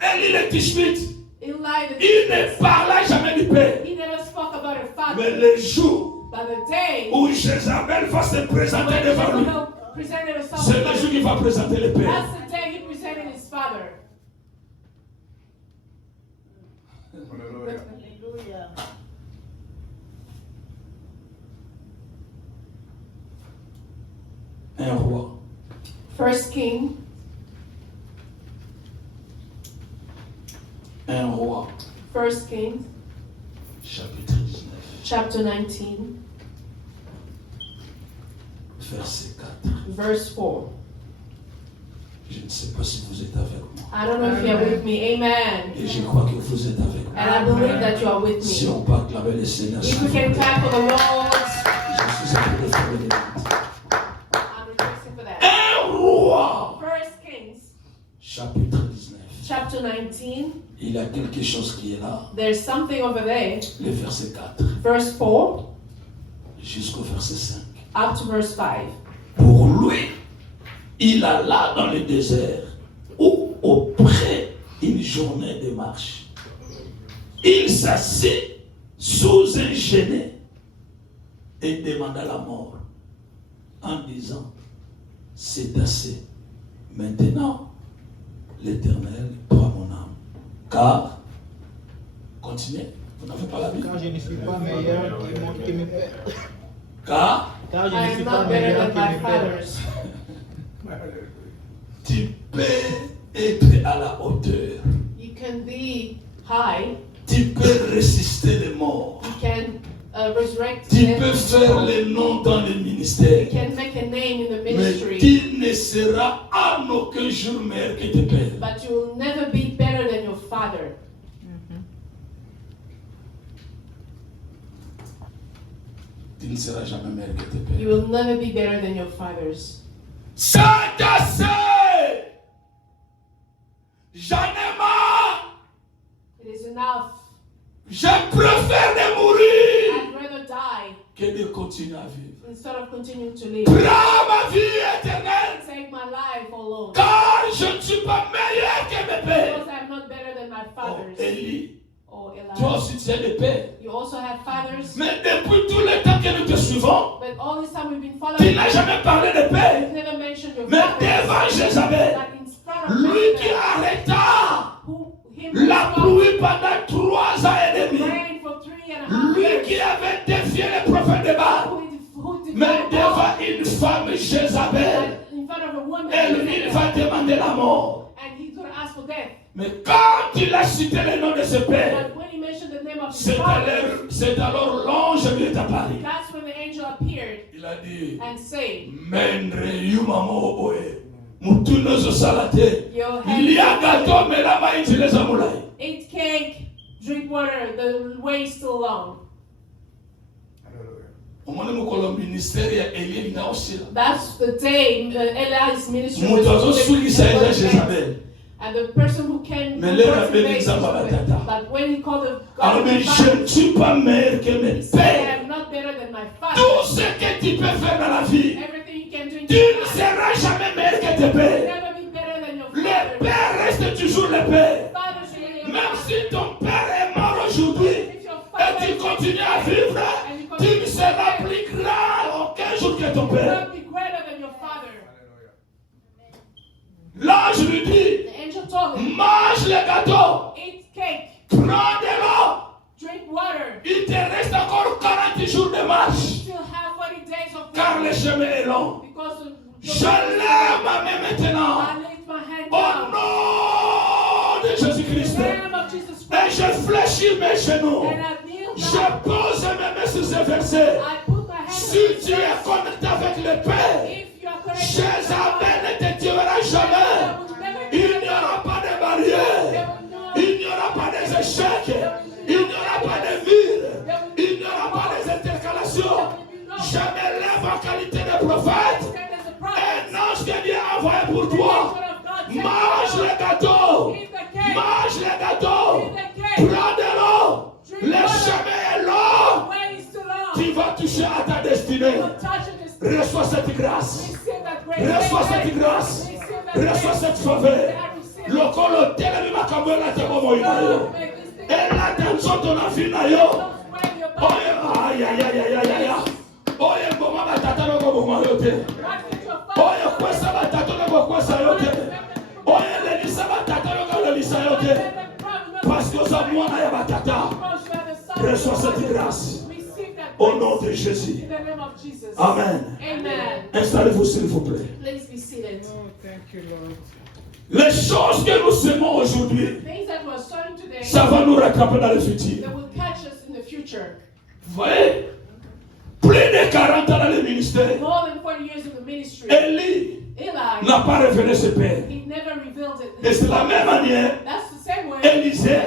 Élie le Tishbite, Eli, il ne parla jamais du Père. he never spoke about a Mais father. le jour But the day où Jézabel va se présenter when devant lui, Jezebel presented herself c'est to le jour God, qu'il va présenter le Père. that's the day he presented his father. Hallelujah. Un roi, First King, un roi, First King, chapitre 19, chapter 19, verset 4. verse 4. Je ne sais pas si vous êtes avec moi. I don't know if you're with me. Amen. Et je crois que vous êtes avec moi. And I believe that you are with Si me. on peut acclamer le Seigneur, If we can clap for the Lord, je suis en train de faire le I'm rejoicing for that. Un roi, First Kings, chapitre 19. chapter 19. Il y a quelque chose qui est là. There's something over there. Le verset 4 Verse 4 jusqu'au verset 5. up to verse 5. Pour lui, il alla dans le désert où, auprès d'une journée de marche, il s'assit sous un genêt et demanda la mort en disant, c'est assez. Maintenant, l'Éternel prend mon âme. Car, continuez, vous n'avez pas la Bible. Car je ne suis pas meilleur que mes pères. Car Car je I ne am suis pas not better meilleur than que my mes pères. fathers. tu peux être à la hauteur, You can be high. tu peux résister les morts, You can resurrect tu dead peux faire people. le nom dans le ministère, You can make a name in the mais ministry. tu ne seras en aucun jour meilleur que tes pères. But you will never be better than your father. Tu ne seras jamais meilleur que tes pères. You will never be better than your fathers. C'est assez! J'en ai marre! It is enough. Je préfère de mourir I'd rather die que de continuer à vivre. instead of continuing to live. Prends ma vie éternelle, Take my life alone. car je ne suis pas meilleur que mes pères. Because I'm not better than my Oh, fathers. Élie, Oh, toi Eli. aussi tu es des pères. You also have fathers. Mais depuis tout le temps que nous te suivons, But all this time we've been tu following n'as you. jamais parlé de père. You've never mentioned your Mais father. devant Jézabel, But in front of lui qui Jezebel, arrêta him la who pluie pendant 3 ans et demi, rained for 3.5 lui years. qui avait défié les prophètes de Baal, Who mais defied devant God. une femme Jézabel, In front of a woman. elle lui va demander la mort. And he's going to ask for death. Mais quand il a cité le nom de ce père, But when he mentioned the name of his c'est father, alors l'ange lui est apparu. that's when the angel appeared Il a dit, and said, Mendre yumamo oboe. Mutunezo salate. Your Lia hand. gato melama itileza mulai. Eat cake, drink water, the way is still long. Hallelujah. Omone mukolo ministeri ya Elie nga osila. That's the day Eli's ministry Mutu azosukisa Elia Jezabel. and the person who can Mais là, la bénédiction va batata. but when he called the Alors, God mais je ne suis pas meilleur que mes he said, I pères. am not better than my Tout father. ce que tu peux faire dans la vie, Everything you can do in tu your ne life, seras jamais meilleur que tes you'll pères. never be better than your Les father. pères restent toujours les pères. Father should be your Même father. si ton père est mort aujourd'hui If your et father tu continues à vivre, tu ne seras plus grand aucun jour que ton will père. not be greater than your father. Hallelujah. L'ange lui dit, The angel told him, mange le gâteau, eat cake, prends de l'eau. drink water. Il te reste encore 40 jours de You marche, still have 40 days of car le work chemin est long. because of Je lève ma main maintenant. I lift my hand Au down. nom de In Jésus-Christ. the name of Jesus Et Christ. je fléchis mes genoux. And I kneel Je down. pose mes mains sur ces versets. I put my hand Si on tu es connecté avec le Père, If you are connected to Jézabel ne te tuera God, jamais. there will never be Il n'y aura pas de barrière. there will not- Il n'y aura pas des échecs. Il n'y aura pas de murs. Il n'y aura pas des intercalations. Je me lève en qualité de prophète. stand as a prophet. Un ange de Dieu envoyé pour The toi. angel of God sent Mange you. le gâteau. Eat the cake. Mange le gâteau. Eat the cake. Prends de l'eau. Le chemin est long. The way is too long. Tu vas toucher à ta destinée. You will touch it this Reçois cette grâce. Receive that grace. Reçois cette grâce. Receive that Reçois grace. cette faveur. I receive it. Lokolo telemi makambo na te bomo inayo. God, make this thing. Ela tanzoto na fi na yo. Don't spread your Oye, body. ay, ay, ay, ay, ay, ay. Oye, mboma batata no ko bomo yo te. Watch with your father. Oye, kwesa batata no ko kwesa yo te. Oye, lelisa batata no ko lelisa yo te. Parce que oza mwana ya batata. Reçois cette grâce. Receive that Au grace. nom de Jésus. In the name of Jesus. Amen. Amen. Installez-vous s'il vous plaît. Please be seated. Oh, thank you, Lord. Les choses que nous semons aujourd'hui, Things that we're starting today, ça va nous rattraper dans le futur. that will catch us in the future. Vous voyez, plus de 40 ans dans le ministère, More than 40 years in the ministry, Élie Eli, n'a pas révélé ses pères. he never revealed it. Et c'est de la même manière, That's the same way Élisée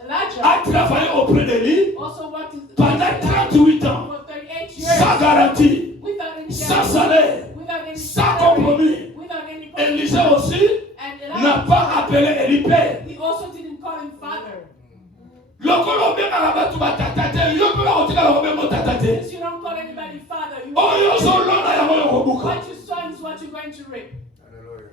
Elijah a travaillé auprès d'Élie also worked in pendant 38 ans, for 38 sans years garantie, without any sans guarantee, salaire, without any sans salary, compromis. without any Élisée aussi And n'a Elijah, pas appelé Élie père. he also didn't call him father. Lokolo obengaka bato batata te, yo mpe bakotikala kobenga tata te. Since you don't call anybody father, you Oyo ozolonda yango yokobuka. what you sow is what you're going to reap. Hallelujah.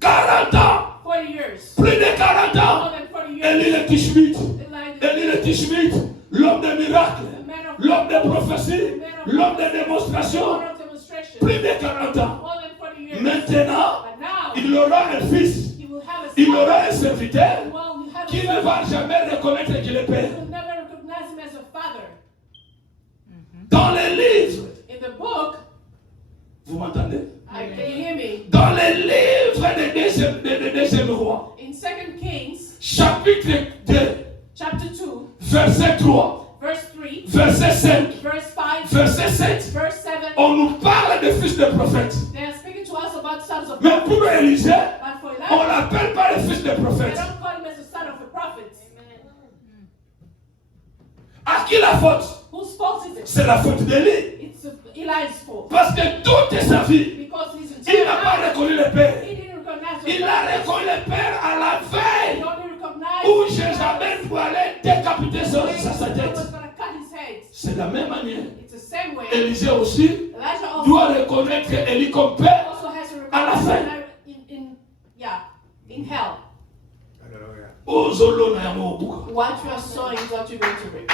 40 ans, 40 years. plus de 40 More ans. than 40 Élie years. le Tishbite. Elijah, Élie le Tishbite, l'homme des miracles, the man of l'homme des prophéties, l'homme des démonstrations. Lord of demonstration. Plus de 40 ans. More than 40 years. Maintenant, But now, il aura un fils, he will have a il son. aura un serviteur Well, you have qui a ne son. va jamais reconnaître qu'il est You père. will never recognize him as a father. Dans les livres, In the book, vous m'entendez? can you hear me? Dans les livres des deuxième roi, In 2 Kings, chapitre 2, chapter 2, verset 3, verse 3, verset 5, verse 5, verset 7, verse 7, on nous parle de fils de prophète. they are speaking to us about sons of Mais prophets. pour Élisée, But for on Elijah, l'appelle pas le fils de they prophète. don't call him as the son of a prophet. À qui la faute? Whose fault is it? C'est la faute d'Élie. It's Eli's fault. Parce que toute sa vie, Because his il n'a entire pas life, reconnu le Père. he didn't recognize the Il a prophet. reconnu le Père à la He veille only recognized où the Jézabel voulait décapiter sa prophet tête. was going to cut his head. C'est de la même manière. It's the same way. Élisée aussi Elijah also, doit reconnaître Élie comme Père. also has to à la fin. recognize in hell. Hallelujah. Ozolona ya mobuka. What you are sowing is what you're going to reap.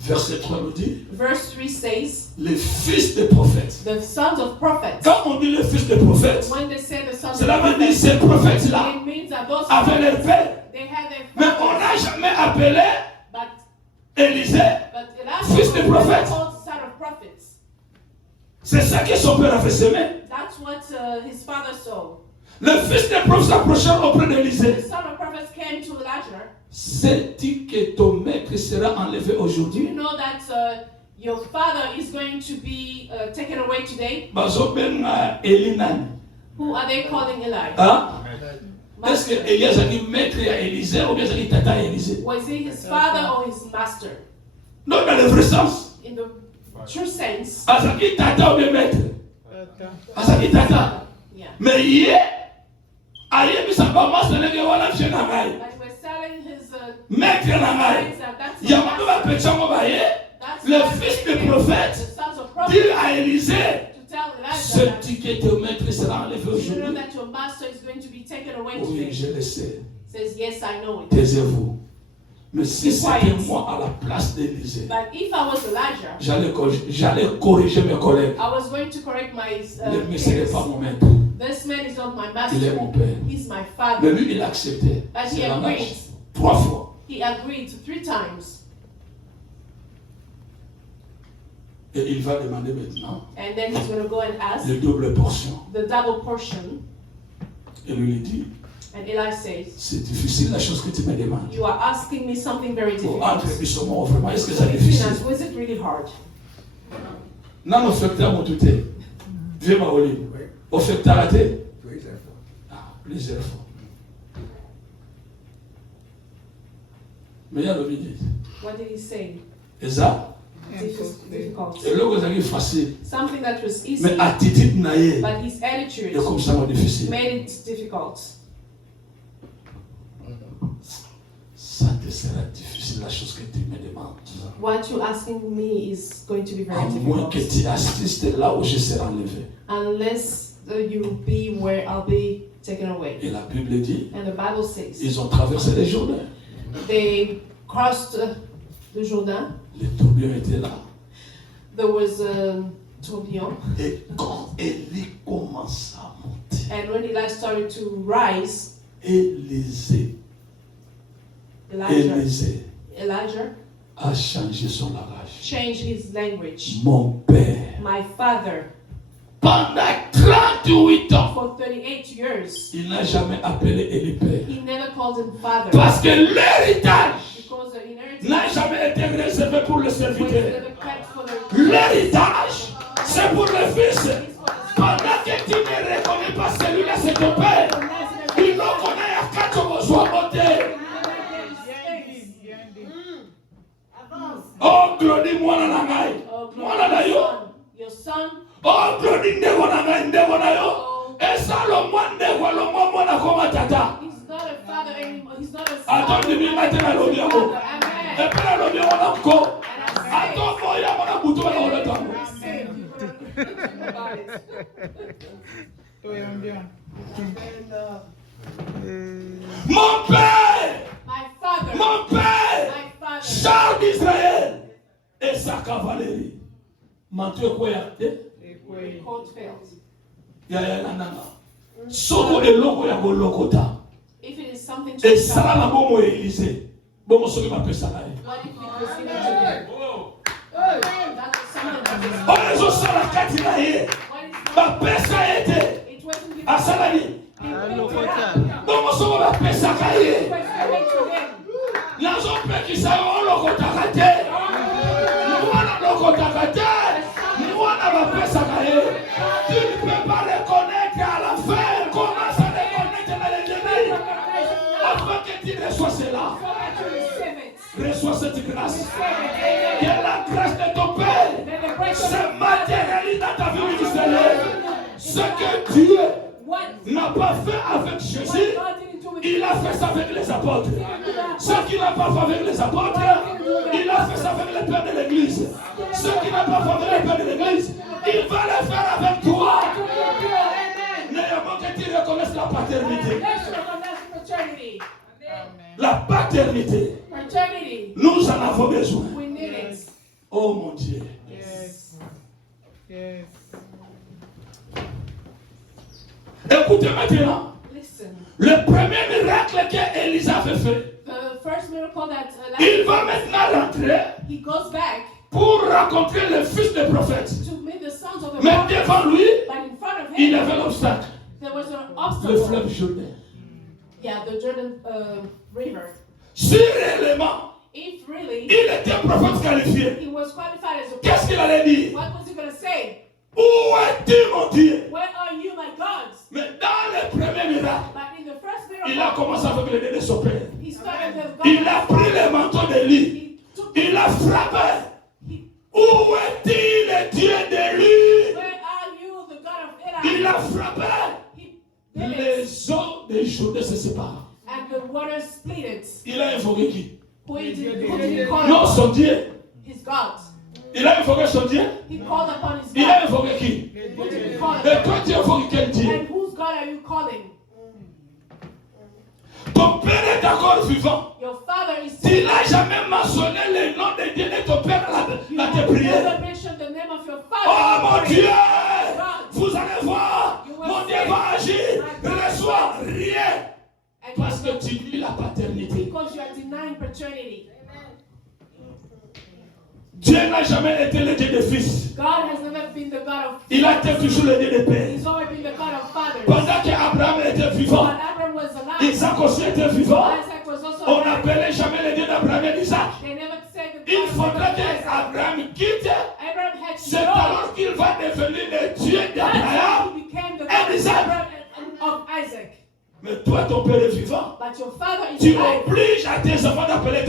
Verset 3 nous dit, Verse 3 says, les fils des prophètes. the sons of prophets. Quand on dit les fils des prophètes, When they say the sons of cela veut dire prophets, ces prophètes-là it means that those avaient leur père. they had their Mais on fathers. n'a jamais appelé But Élisée. Elijah Fils de was prophète. called son of prophets. C'est ça que son père avait semé. That's what his father saw. Le fils des prophètes s'approchant auprès The d'Élisée. son of prophets came to Elijah. Sais-tu que ton maître sera enlevé Do you aujourd'hui? know that your father is going to be taken away today? Bazobenga Elinan. Who are they calling Eli? Hein? Est-ce Master. que Elias a dit maître à Élisée ou bien a dit tata à Élisée? Was he his father or his master? Non, dans le vrai sens. In the true sense, Azaki tata ou bien maître? Tata. Azaki tata. yeah. Mais hier, ayebi sabama selenge wala mche na ngai. But we're selling his Maître na ngai. friends and that's his Yamato ba master. pechango ba ye. That's Le why fils they du came, prophète the sons of dit prophets, à Élisée, to tell Elijah that sais-tu que ton maître sera enlevé you know aujourd'hui? that your master is going to be taken away Oui, today. je le sais. Says, yes, I know it. Taisez-vous. Mais si Be c'était quiet. moi à la place d'Élisée, But if I was Elijah, j'allais corriger mes collègues. I was going to correct my Mais ce n'est peers. pas mon maître. This man is not my Il est mon master. père. He's my Mais father. lui, il a accepté. But he C'est langage. agreed. 3 fois. He agreed 3 times. Et il va demander maintenant And then he's going to go and ask les doubles portions. the double portion. Et lui, il dit, And Eli says, c'est difficile la chose que tu me demandes. you are asking me something very Pour difficult. entre Bissomont, vraiment, est-ce que c'est Between difficile? us, was it really hard? Non, on fait mon tout est. Viens, ma Oli. Oui, On fait raté. plusieurs fois. Ah, plusieurs fois. Mais il y a le midi. What did he say? Et ça, Difficult. et là, vous avez facile. Something that was easy, Mais attitude naïe. but his attitude Et comme ça, moi, difficile. made it difficult. Ça te sera difficile la chose que tu me demandes. What you're asking me is going to be À very moins que difficult. tu assistes là où je serai enlevé. Unless you be where I'll be taken away. Et la Bible dit, And the Bible says ils ont traversé les Jourdains. they crossed the Jordan. Les tourbillons étaient là. There was a tourbillon. Et quand Élie commence à monter, And when Eli started to rise, Elijah Elijah a changé son langage. changed his language. Mon père. My father, Pendant 38 ans, for 38 years, il n'a jamais appelé Élie père. he never called him father. Parce que l'héritage Because the inheritance n'a jamais été réservé pour le was serviteur. never kept for the L'héritage, c'est pour le fils. Pendant que tu ne reconnais pas celui-là, c'est ton père. Il ne connaît à quatre besoins monter. Oh, glori mwana na ngai. Oh, Mwana na yo. your son, Oh, glori ndeko na ngai, ndeko na yo. Esalo mwa ndeko longo mwana koma tata. he's not a father anymore. He's not a son. Attends, dis-moi, maintenant, l'homme est bon. Amen. Et puis, l'homme est bon encore. And I Attends, moi, il y a mon aboutou, il y a mon temps. say, Mon père, my father, mon père, my father, Charles d'Israël et sa cavalerie. Mantu quoi ya? court failed. Ya nanga. Soko eloko ya bolokota. If it is something to Et be ça la bomo Élysée. Bomo soki ma pesa na ye. what if it was given to them? That was something that was On ezo sala kati na ye. what is Ba pesa ete. it wasn't given Asala ni. He picked it up. Bomo soko ba pesa ka It ye. was given to him. Nazo pekisa yo olokotaka te. Mwana lokotaka te. Mwana ba pesa ka ye. Tu ne peux pas les connaître à la fin. Commence à les connaître dans les début. Afin que tu reçois cela. So that you receive it. Reçois cette grâce. Receive Que it. la grâce de ton Père Then the grace of se matérialise dans ta vie ministérielle. Ce que Dieu what n'a pas fait avec Jésus, God didn't do with il a fait ça avec les apôtres. Ce qu'il n'a pas fait avec les apôtres, il a fait ça avec les pères de l'église. Ce qu'il n'a pas fait avec les pères de l'église, il va le faire avec toi. Amen. N'ayons que tu reconnaisses la paternité. Let's recognize paternity. La paternité, Paternity. nous en avons besoin. We need it. Oh mon Dieu. Yes. Yes. Écoutez maintenant, Listen. le premier miracle qu'Élisa avait fait, The first miracle that il va maintenant rentrer he goes back pour rencontrer le fils des prophètes. to meet the sons of the Mais prophets. devant lui, But in front of il y him, avait l'obstacle, there was an le obstacle. fleuve Jourdain. Yeah, the Jordan River. Si réellement If really il était prophète qualifié, he was qualified as a qu'est-ce prophet, qu'il allait dire? what was he going to say? Où es-tu, mon Dieu? Where are you, my God? Mais dans les premiers miracles, But in the first il a miracle, commencé avec le nez de son père. he started with God. Il a pris le manteau de lui. He took Il a frappé. he, Où est-il, le Dieu de lui? where are you, the God of Eli? Il a frappé. He did it. Les eaux des Jourdain se séparent. And the water split it. Il a invoqué qui? Who did he call Non, upon? son Dieu. His God. Il a invoqué son Dieu. He called upon his Il a God. invoqué qui? Who did he call Et upon? toi, tu invoques quel Dieu? And whose God are you calling? Ton père est encore vivant. Your father is Tu still n'as jamais mentionné le nom de Dieu de ton père You dans tes have prières. never mentioned the name of your Oh father. mon in your Dieu! prayer. Vous allez voir, mon Dieu va agir. Reçois rien. And Parce que tu lis la paternité. because you are denying paternity. Dieu n'a jamais été le Dieu de fils. God has never been the God of Il a été toujours le Dieu de père. He's always been the God of fathers. Pendant qu'Abraham était vivant, When Abraham was alive, Isaac aussi était vivant. Isaac was also On alive. n'appelait jamais le Dieu d'Abraham et d'Isaac. They never said the Il God of faudrait Isaac. qu'Abraham quitte. Abraham had to C'est go. alors qu'il va devenir le Dieu That's d'Abraham. how he became the and God of Isaac. Abraham and of Isaac. Mais toi, ton père est vivant. But your father is Tu alive. obliges à tes enfants d'appeler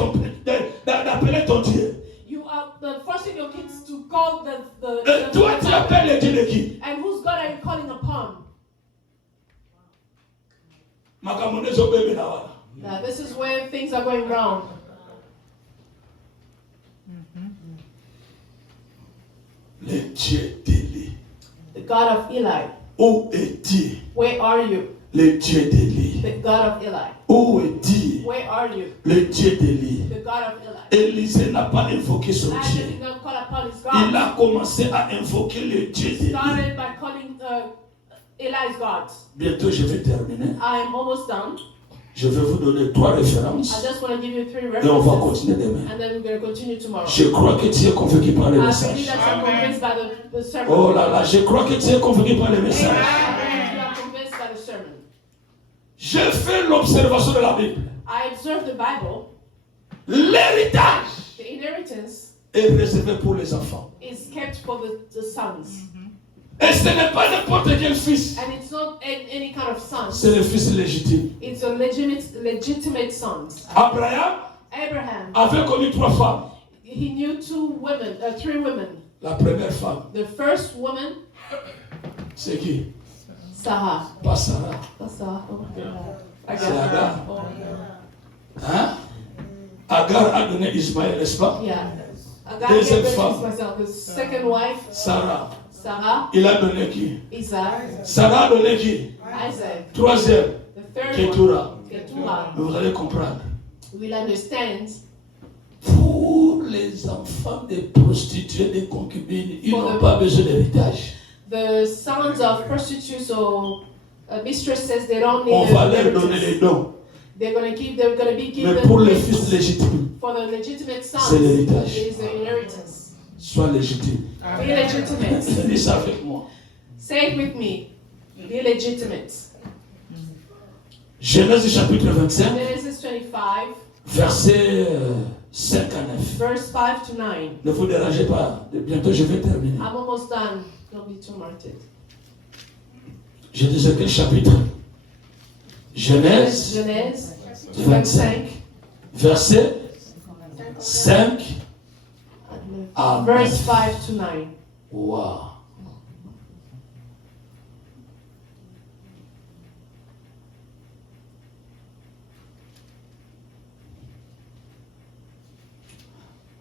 ton Dieu. You are forcing your kids to call the Et toi, tu appelles le Dieu de qui? And whose God are you calling upon? Makambo nezobebe na wana. Now, this is where things are going wrong. Le Dieu d'Élie. The God of Eli, Où est-il? where are you? Le Dieu d'Élie. The God of Eli, Où est-il? where are you? Le Dieu d'Élie. The God of Eli. Élisée n'a pas invoqué son Isaac Dieu. did not call upon his Il God. a commencé à invoquer le Dieu d'Élie. Started by calling Eli's God. Bientôt, je vais terminer. I am almost done. Je vais vous donner 3 I références just want to give you 3 et on va references. continuer demain. And then we're going to continue tomorrow. Je crois que tu es convaincu par le I believe message. that you're convinced by the sermon. Oh là là, je crois que tu es convaincu par le message. You are convinced by the sermon. J'ai fait l'observation de la Bible. I observed the Bible. L'héritage The inheritance est réservé pour les enfants. is kept for the sons. Et ce n'est pas n'importe quel fils. And it's not any kind of son. C'est le fils légitime. It's a legitimate sons. Abraham Abraham, avait connu 3 femmes. he knew 3 women. La première femme, The first woman, c'est qui? Sarah. Pas Sarah. Sarah. Oh, I C'est Agar. Oh, Hein? Agar a donné Ismaël, n'est-ce pas? yeah. Agar Deuxième gave birth femme. to myself. The second wife, Sarah. Sarah. Il a donné qui? Isaac. Sarah a donné qui? Isaac. Troisième, The third Ketura. one, Keturah. Vous allez comprendre. We'll understand. Pour les enfants des prostituées, des concubines, ils n'ont pas besoin d'héritage. The sons of prostitutes or mistresses, they don't need On va leur donner inheritance. les dons. They're going to be given Mais pour les gifts. fils légitimes, For the legitimate sons, c'est l'héritage. it is the inheritance. Sois légitime. Be legitimate. Dis ça avec moi. Say it with me. Be legitimate. Genèse chapitre 25, Genesis 25, versets 5 à 9. verse 5 to 9. Ne vous dérangez pas. Bientôt je vais terminer. I'm almost done. Don't be too martyred. Je disais quel chapitre? Genèse Genèse 25, verset 5 à 9. verse 5 to 9. Wow.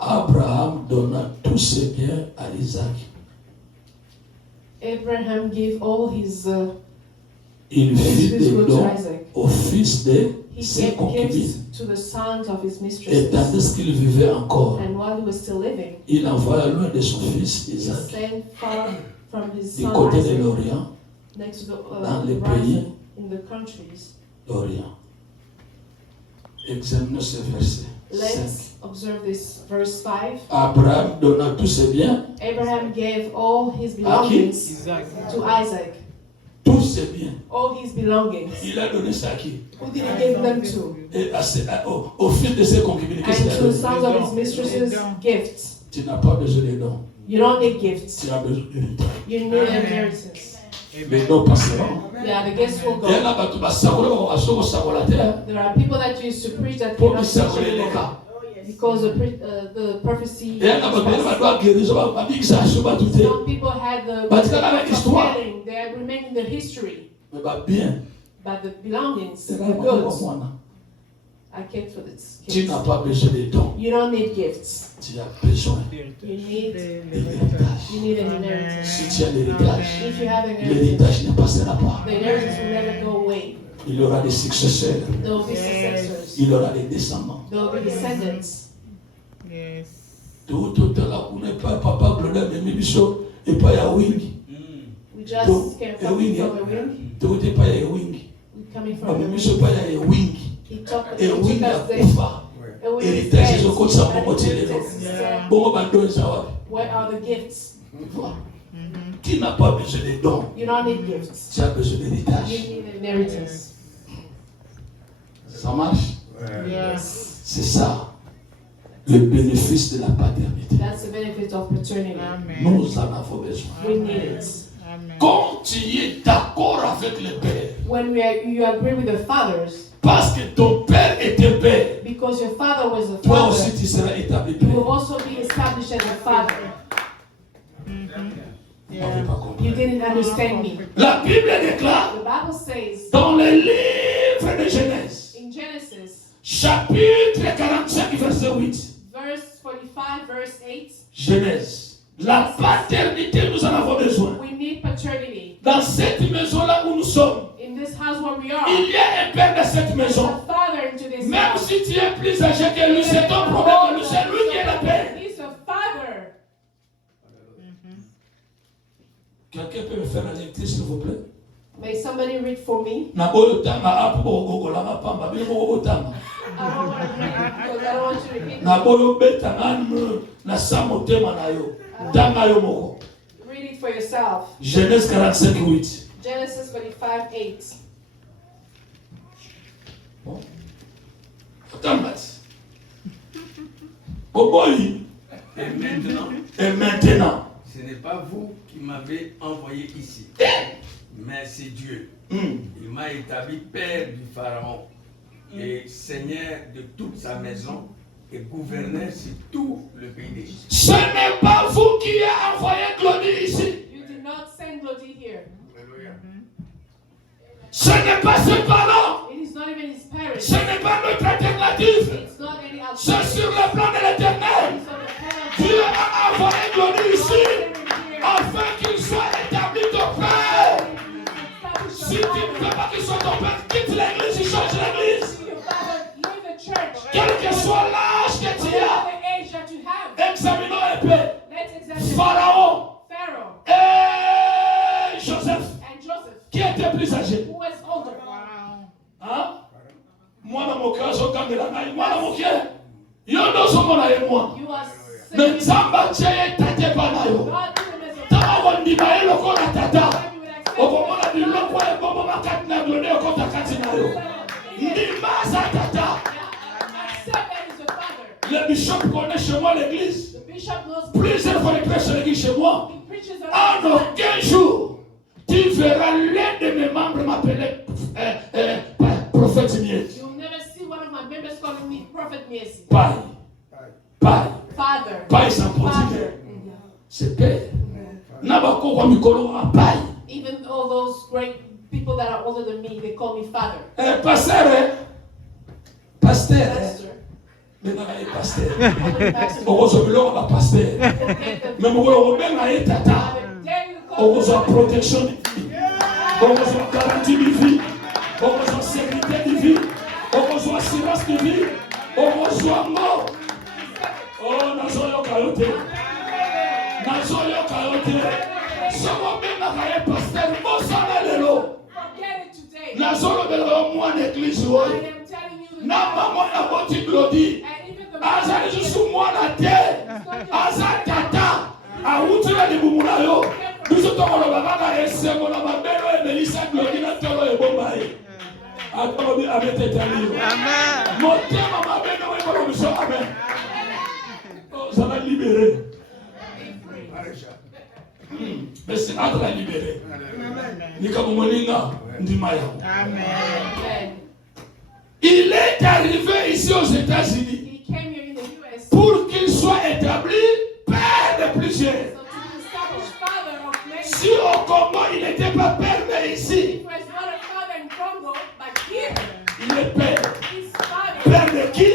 Abraham donna tous ses biens à Isaac. Abraham gave all his Il fit des goods to dons Isaac. au fils de He ses gave concubines. gifts to the sons of his Et mistresses. tandis qu'il vivait encore, And while he was still living, il envoya loin de son fils he Isaac, sent far from his du son côté de Isaac l'Orient, next to the dans les horizon pays in the countries. d'Orient. Examinons ce verset. 5. Let's observe this verse 5. Abraham donna tous ses biens, Abraham gave all his À qui? belongings Isaac. to Isaac. Tous ses biens. all his belongings. Il a donné ça à qui? Who did he give them to? Et au fil de ses concubines, qu'est-ce qu'il a And to donné? some of his mistresses, gifts. Tu n'as pas besoin de dons. You don't need gifts. Tu as besoin de dons. You need inheritance. Les dons passeront. Yeah, the gifts will Il y en go. a qui sacoler There are people that used to preach that pour cannot qu'ils preach sacoler les anymore cas. because the prophecy. Il y en a qui doivent guérir, ma vie, ça a tout. Some people had the But c'est la histoire. healing. They remain in the history, Mais bah bien. but the belongings, C'est the là goods. qu'on I cared for this. Tu n'as pas besoin de dons. You don't need gifts. Tu as besoin You need d'héritage. you need an inheritance. Si tu as l'héritage, If you have an inheritance, l'héritage ne passera pas. the inheritance will never go away. Il y aura des successeurs. There will be successors. Il y aura des descendants. There will be descendants. Yes. Tout là, on n'est pas papa, problème, mais Mibiso, et pas ya wing. We just Donc, came a from wing, a wing. tout est pas ya wing. We're coming Mais from a wing. Mibiso pas ya wing. He took Et wing ya us there. kufa. A wing is Héritage, dead. ils ont compté ça pour And motiver les inheritance is gens. dead. Bon, on va donner ça. Where are the gifts? Qui n'a pas besoin de dons? You don't need gifts. Tu as besoin d'héritage. You need an inheritance. Ça marche? Yes. C'est ça, le bénéfice de la paternité. That's the benefit of paternity. Amen. Nous en avons besoin. We need it. Amen. Quand tu es d'accord avec le Père, When you agree with the fathers, parce que ton Père était Père, because your father was a toi aussi father, tu seras établi you will Père. also be established as a father. Vous n'avez pas compris. You didn't understand me. La Bible déclare The Bible says dans le livre de Genèse, in Genesis, chapitre 45, verset 8. verse 45, verse 8, Genèse. La paternité, nous en avons besoin. we need paternity. Dans cette maison-là où nous sommes, In this house where we are, il y a un Père dans cette there's maison. a father into this Même house. si tu es plus âgé que lui, c'est ton problème. Lui, c'est lui qui est le Père. He's a father. Quelqu'un peut me faire la lecture, s'il vous plaît? May somebody read for me? Na boyo tanga apo ogogola mapamba bile bogo tanga. I don't want to read because I don't want you to repeat. Na boyo beta ngani na samo tema na yo. Tanga yo moko. Read it for yourself. Genèse 45:8. Genesis 45, 8. Bon. Tanga. Boboyi. Et maintenant. Ce n'est pas vous qui m'avez envoyé ici, mais c'est Dieu. Il m'a établi père du Pharaon et seigneur de toute sa maison et gouverneur sur tout le pays d'Égypte. Ce n'est pas vous qui avez envoyé Glody ici. You did not send Lodi here. Ce n'est pas ses parents. It is not even his parents. Ce n'est pas notre alternative. It's not any C'est outside. sur le plan de l'éternel. It's on the plan of Dieu a envoyé Glody ici God. afin qu'il soit établi ton père. Establish Si your tu ne veux father. pas qu'il soit ton père, quitte l'église et change l'église. See your father, leave the church. Quel que soit l'âge que tu Whatever as, the age that you have, examinons un peu. let's examine Pharaon Pharaoh et Joseph, and Joseph, qui était plus âgé? who was older. Hein? Mwana moke azokangela ngai mwana moke yo ndo ozomona ye mwana You are me saying nzambe atie ye tate epa na yo God is the message. ntango okondima ye lokola tata You would accept okomona that biloko ebomoma kati na blone ekota kati na yo ndima aza tata. accept that he's your father. Le bishop connaît chez moi l'église. The bishop knows Plusieurs fois il prêche l'église chez moi. he preaches En around. aucun jour, tu verras l'un de mes membres m'appeler prophète Miette. You'll never see one of my members calling me Prophet Miesi. Pai, pai, Father. pai sans portier. Father. C'est père. Nabako kwa mikolo a pai. Even all those great people that are older than me, they call me Father. Pasteur, pasteur. Pastor. Benga ye pasteur. Pastor. Okozo biloko ba pasteur. Mais moko benga ye tata. Okozo protection de vie. Okozo garantie de vie. Okozo sécurité de vie. Okozo assurance de vie. Okozo mort. Oh, nazoyoka yo te. Nazoyoka yo te. Soko bengaka ye pasteur mosala lelo. Forget it today. Nazolobela yo mwana église I oyo. am telling you the Na mama na boti Glody. and even the Azali susu mwana te. Aza tata. Awuti na libumu na yo. Biso tokoloba kaka esengo na babelo ebelisa Attends, amen, t'es libre. Amen. Motema mabe na wewe kwa msho amen. Oh, ça va libérer. Mais c'est à la libérer. Ni kama moninga ndima yao. Amen. Il est arrivé ici aux États-Unis He came here in the US pour qu'il soit établi père de plusieurs. so to be established father of many. Si au Congo il n'était pas père, mais ici He was not a father in Congo, but here il est père. he's father. Père de qui?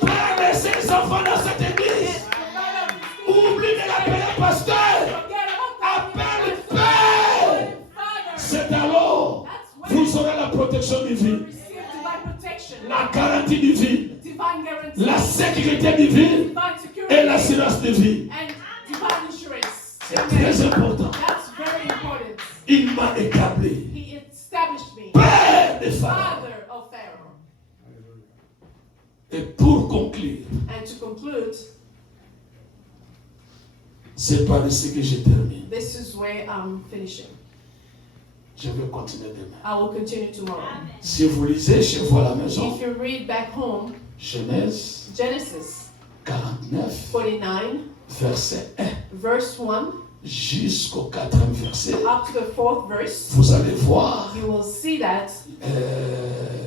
Père de ses enfants dans cette église. The father of his kids. Oublie de l'appeler pasteur. Forget about Appelle that. père. Father. C'est alors vous aurez la protection divine, Receive divine protection, la garantie divine, divine guarantee, la sécurité divine divine security, et l'assurance divine. and divine insurance. C'est très important. That's very important. Il m'a établi He established me père de Pharaon. father of Pharaoh. Et pour conclure, And to conclude, c'est par ici que je termine. this is where I'm finishing. Je vais continuer demain. I will continue tomorrow. Si vous lisez chez vous à la maison, If you read back home, Genèse Genesis 49, 49, verset 1 verse 1, jusqu'au 4e verset, up to the 4th verse, vous allez voir you will see that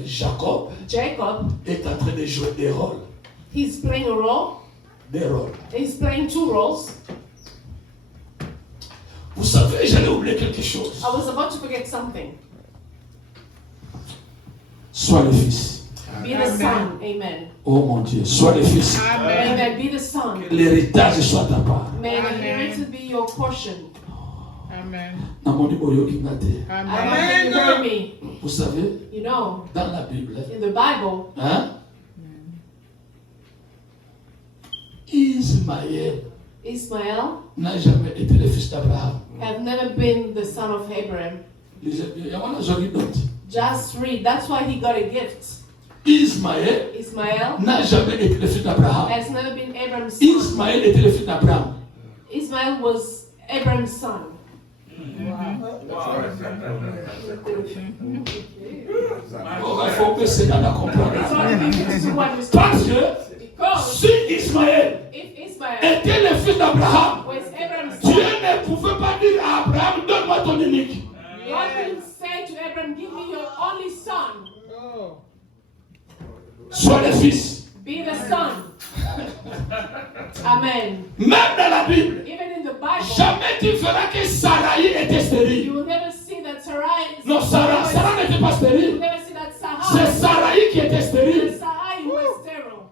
Jacob Jacob, est en train de jouer des rôles. he's playing a role. Des rôles. He's playing two roles. Vous savez, j'allais oublier quelque chose. I was about to forget something. Sois le fils. Be the son. Amen. Oh mon Dieu, sois le fils. Amen. Amen. Be the son. L'héritage soit ta part. May the Amen. inheritance be your portion. Amen. Na moni boyo kingate. I don't think you heard me. Vous savez, You know, dans la Bible, in the Bible, hein, Ismaël Ismael n'a jamais été le fils d'Abraham. have never been the son of Abraham. Il y a un joli note. Just read. That's why he got a gift. Ismaël Ismael n'a jamais été le fils d'Abraham. has never been Abraham's son. Ismaël était le fils d'Abraham. Ismael was Abraham's son. Oh, il faut que c'est là à comprendre. It's only difficult to understand. Parce que Because si Ismaël if Ismael était le fils d'Abraham, was Abraham's Dieu son, ne pouvait pas dire à Abraham, donne-moi ton unique. God didn't say to Abraham, give me your only son. Oh. Sois le fils. Be the son. Amen. Même dans la Bible, Even in the Bible, jamais tu verras que Sarai était you stérile. will never see that Sarai is Non, Sarah n'était pas You will stérile. never see that C'est Sarai qui était stérile. Sarai was sterile.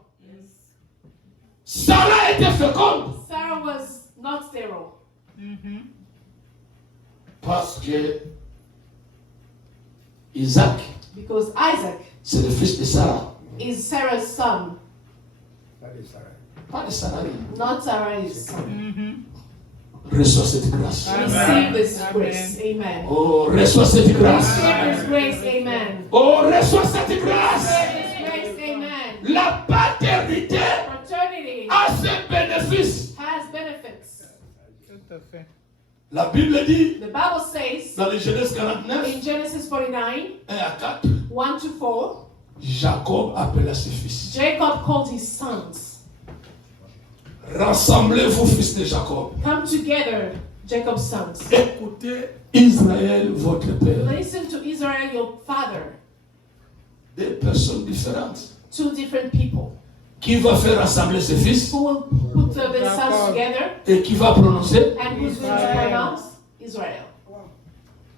Sarah était féconde. Sarah was not sterile. Parce que Isaac, Because Isaac c'est le fils de Sarah. is Sarah's son, Pas de Sarai. not Sarai's. Reçois cette grâce. Receive this Amen. grace. Amen. Oh, reçois cette grâce. Receive this grace. Amen. Oh, reçois cette grâce. Receive this grace. Amen. La paternité Paternity a ses bénéfices. has benefits. Tout à fait. La Bible dit The Bible says dans le Genèse 49, in Genesis 49, 1 à 4, 1 to 4, Jacob appela ses fils. Jacob called his sons. Rassemblez-vous, fils de Jacob. Come together, Jacob's sons. Écoutez Israël, votre père. Listen to Israel, your father. Des personnes différentes. Two different people Qui va faire rassembler ses fils who will put their sons Jacob. together et qui va prononcer. and who's going to Israel. pronounce Israel.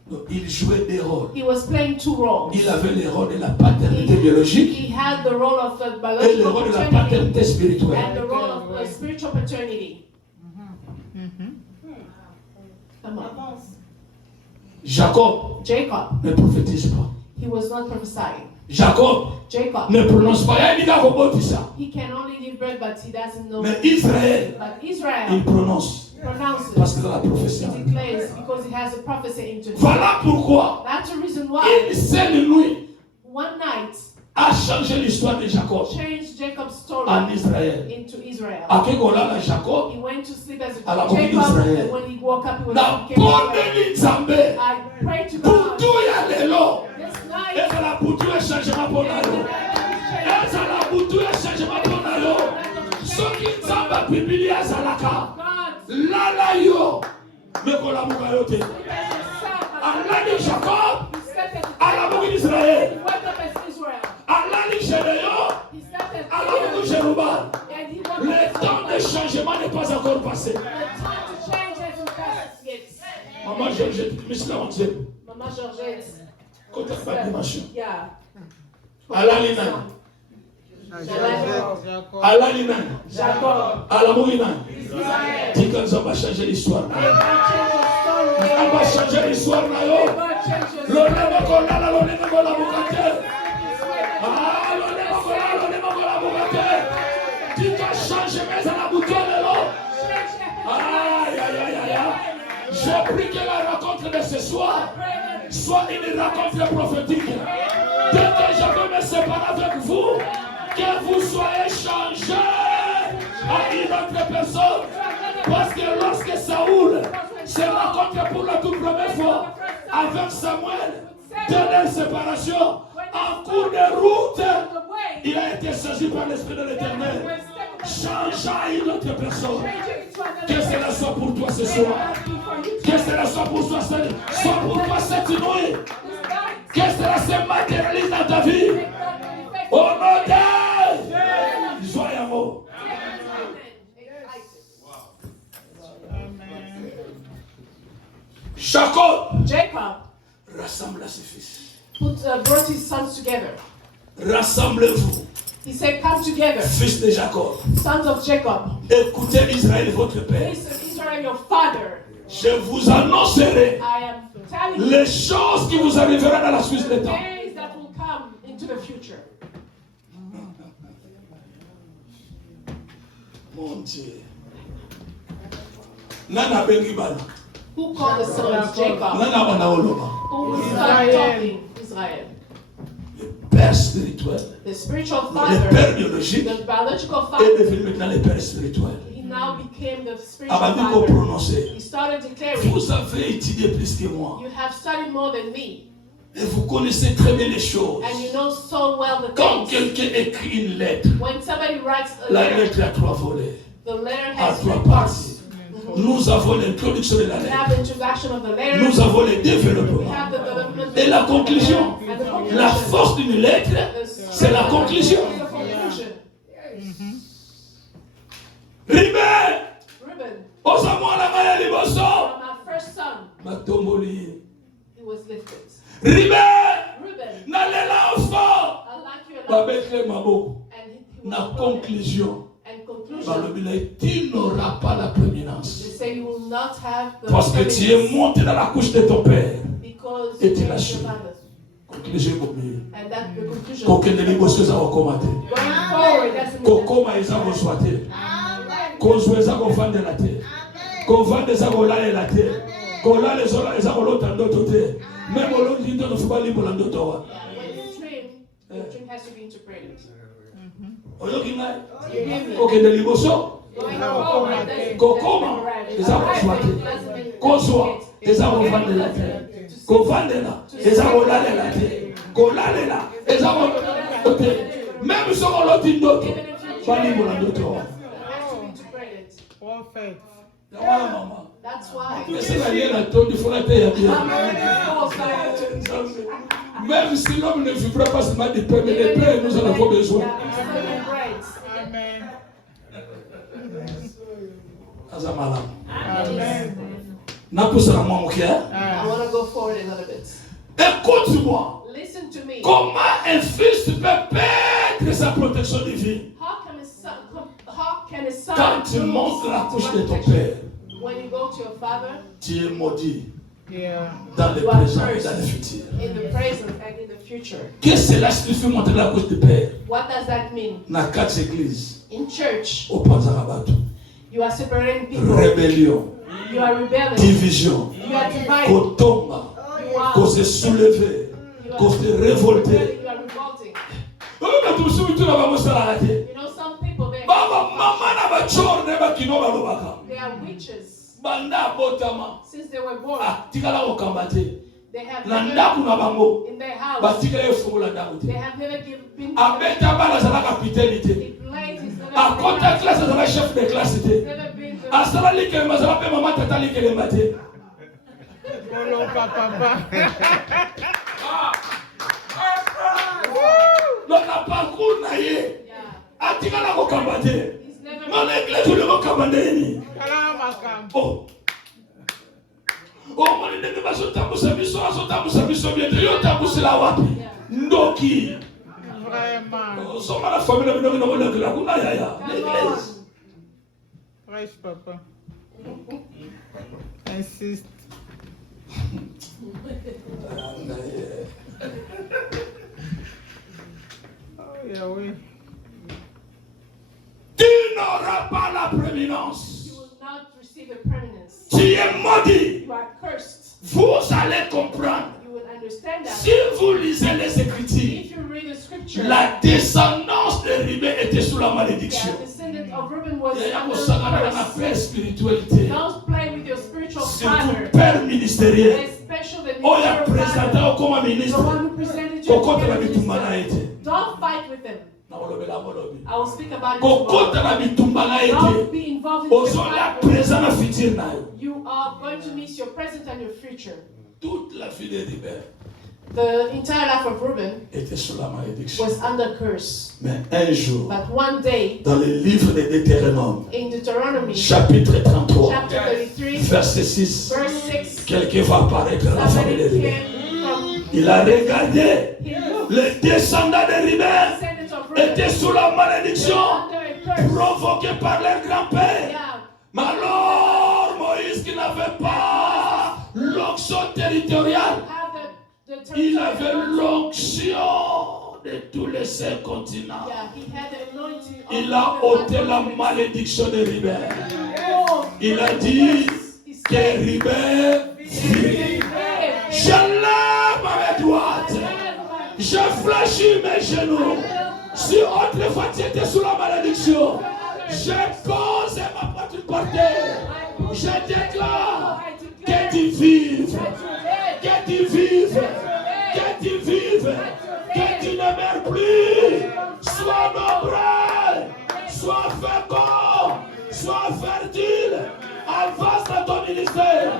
Donc, il jouait des rôles. He was playing two roles. Il avait le rôle de la paternité biologique He had the role of the et le biological rôle de la paternity paternité and spirituelle. the role of the spiritual paternity. Come on. Jacob Jacob, ne prophétise pas. he was not prophesying. Jacob Jacob, ne prononce pas. Il dit à Robot ça. he can only give birth, but he doesn't know. Mais Israël, But il Israel prononce. pronounces. Parce que dans la prophétie. He declares because he has a prophecy into him. Voilà pourquoi That's the reason why une seule nuit one night a changé l'histoire de Jacob changed Jacob's story en Israël. into Israel. À Kegola, Jacob, He went to sleep as À la a conquête Jacob, d'Israël. and when he woke up, he was na became bonne Israel. nuit Nzambe. I pray to Pour God tout y a lelo. this Et ça la bouture et changement pour nous. Et ça la bouture et changement pour nous. Ceux qui t'ont pas publié à Zalaka. Là, yo. Mais qu'on l'a mouillé. Allah dit Jacob. Allah dit Israël. Allah dit Gédéon. Allah dit Jérubbal. Le temps de changement n'est pas encore passé. Maman Georgette, Maman Georgette. Côté pas de machin. Yeah. Allah Linan. Jacob. Allah Linan. Jacob. Allah Mouinan. Israël. Dis qu'on va changer l'histoire. God change your story. On va changer l'histoire. God change your Le story. Némokola, la Bougaté. Ah, le Némokola, la Bougaté. Dis qu'on change mais à la boutonne. Aïe, aïe, aïe, aïe. Je prie que la rencontre de ce soir soit une rencontre prophétique. Dès que je veux me séparer avec vous, que vous soyez changés à une autre personne. Parce que lorsque Saoul se rencontre pour la toute première fois avec Samuel, dernière séparation, en cours de route, il a été saisi par l'Esprit de l'Éternel. Change à une autre personne. Que cela soit pour toi ce soir. Que cela soit pour toi cette nuit. Que cela se matérialise dans ta vie. Au nom de soyez amour. Jacob Rassemble à ses fils. brought his sons together. Rassemblez-vous, He said, come together, fils de Jacob. sons of Jacob. Écoutez Israël, votre père. Listen, Israel, your father. Je vous annoncerai I am telling you les choses qui vous arriveront dans la suite des temps. days that will come into the future. Mon Dieu. Nana Bengibala. Who called the sons Jacob? Nana Banaoloba. Who started talking Israel? Le père spirituel. The spiritual Le father, père biologique the biological est father, devenu maintenant le père spirituel. he now became the spiritual Avant de father. prononcer. He started declaring, Vous avez étudié plus que moi. you have studied more than me, Et vous connaissez très bien les choses. and you know so well the Quand things. quelqu'un écrit une lettre, When somebody writes a la letter, lettre a trois volets, the letter à has trois three parts. parties. Nous avons l'introduction de la We lettre. have the introduction of the letter, Nous avons le we développement. have the development, Et la conclusion. and the conclusion. La force d'une lettre, c'est la conclusion. The conclusion. Ribé, Reuben, osamwa la maya liboso. from our first son, Matomboli. he was lifted. Ribé, Reuben, na lela ofo. I like you a lot. Babekle maboko. And he Na was promoted. conclusion. And conclusion, Balobile, tu n'auras pas la prééminence. they say you will not have the Parce que tu es preeminence monté dans la couche de ton père. because Et you tu are l'as your su. father's. Conclusion comme And that's the conclusion. kokende liboso eza kokomate. Going forward, that's the Kokoma eza kozwa te. Kozwa eza kovandela te. Kovanda eza kolalela te. Kolala eza kolota ndoto te. Même olondi ndoto fuba libola ndoto wa. when you dream, your dream has to be interpreted. Oyoki ngai. You hear me? Kokende liboso. Going forward, that's Kokoma eza kozwa te. Kozwa eza kovandela te. Kovandela eza kolalela te. Kolalela eza kolota te. Même si oloti ndoto fuba libola ndoto wa. has to be interpreted. Perfect. Yawana mama. That's why. Ese na lié na tondi fona te ya bien. Amen. Même si l'homme ne vivra pas seulement de paix, mais de paix, nous en avons besoin. Amen. Azamala. Amen. Napusana mwa mkia. I want to go forward a little bit. Écoute-moi. Listen to me. Comment un fils peut perdre sa protection divine How can a son quand tu montes la couche de ton père? when you go to your father Tu es maudit Yeah. dans le présent et dans le futur. in the present and in the future? Qu'est-ce que cela signifie monter la couche du père? What does that mean? Dans quatre églises, In church, au Panzarabato. you are separating people. Rébellion, You are rebelling. division, You are divided. kotomba, You are, qu'on se soulever, qu'on se révolter. you are revolting. You You know, some people, Baba mama na bachor ne bakino balobaka. they are witches. Banda botama. Since they were born, Ah, tikala okambate. They have na never, ndako na bango in their house, batikela efungo la ndako they te have never been abeta bana azala kapitaine te he played, he's never akota classe azala chef de classe te never been the asala likelema azala mpe mama tata likelema te Polo papa. donc na parcours na ye yeah. atikala kokamba te He's never ngana eglise oli kokamba ndeni Kalama kampo. oh omoni ndenge bazotambusa biso bien te yo tambusela wapi ndoki Vraiment. osoma na famille na bino nakolekela kuna yaya l'église Prêche, papa. Insiste. Oh, Yahweh. tu n'auras pas la prééminence. you will not receive a permanence. Tu es maudit. You are cursed. Vous allez comprendre. You will understand that Si vous lisez les Écritures, if you read the scripture. la descendance de Rubén était sous la The malédiction. descendant of Reuben was Il y a under un curse. père spiritualité, Don't play with your spiritual surtout father, père ministériel. especially the Oh, il y a ministerial présenté father, comme the ministre. one who presented you. Kokota na as a bitumba na minister. ete. Don't fight with them. Na olobela molobi. I will speak about it Kokota tomorrow. na bitumba na Don't ete. be involved in Ozola your présent na futur na yo. You are going to miss your present and your future. Toute la vie de Rubén The entire life of Reuben était sous la malédiction. was under curse. Mais un jour, But one day, dans le livre de Deutéronome, in Deuteronomy chapitre 33, chapter 33, verset 6, verse 6, quelqu'un va apparaître dans la famille de somebody Rubén. came from Il a regardé, he looked, les descendants de Rubén descendants of Reuben, étaient sous la malédiction under a curse. provoquée par leur grand-père. Yeah. Mais alors, Moïse qui n'avait pas l'onction territoriale, Have the il avait territory. l'onction de tous les 5 continents. Yeah, he had the anointing of Il a the ôté la Lord. malédiction de Rubén. Oh, Il a dit he que said, Rubén vit. Je lève ma droite. Je fléchis mes genoux. Si autrefois tu étais sous la malédiction, je pose ma poitrine par terre. Je déclare que tu vives. Que tu vives. Que tu vives. Que tu ne meurs plus. Sois nombreux. Sois fécond. Sois fertile. Avance dans ton ministère.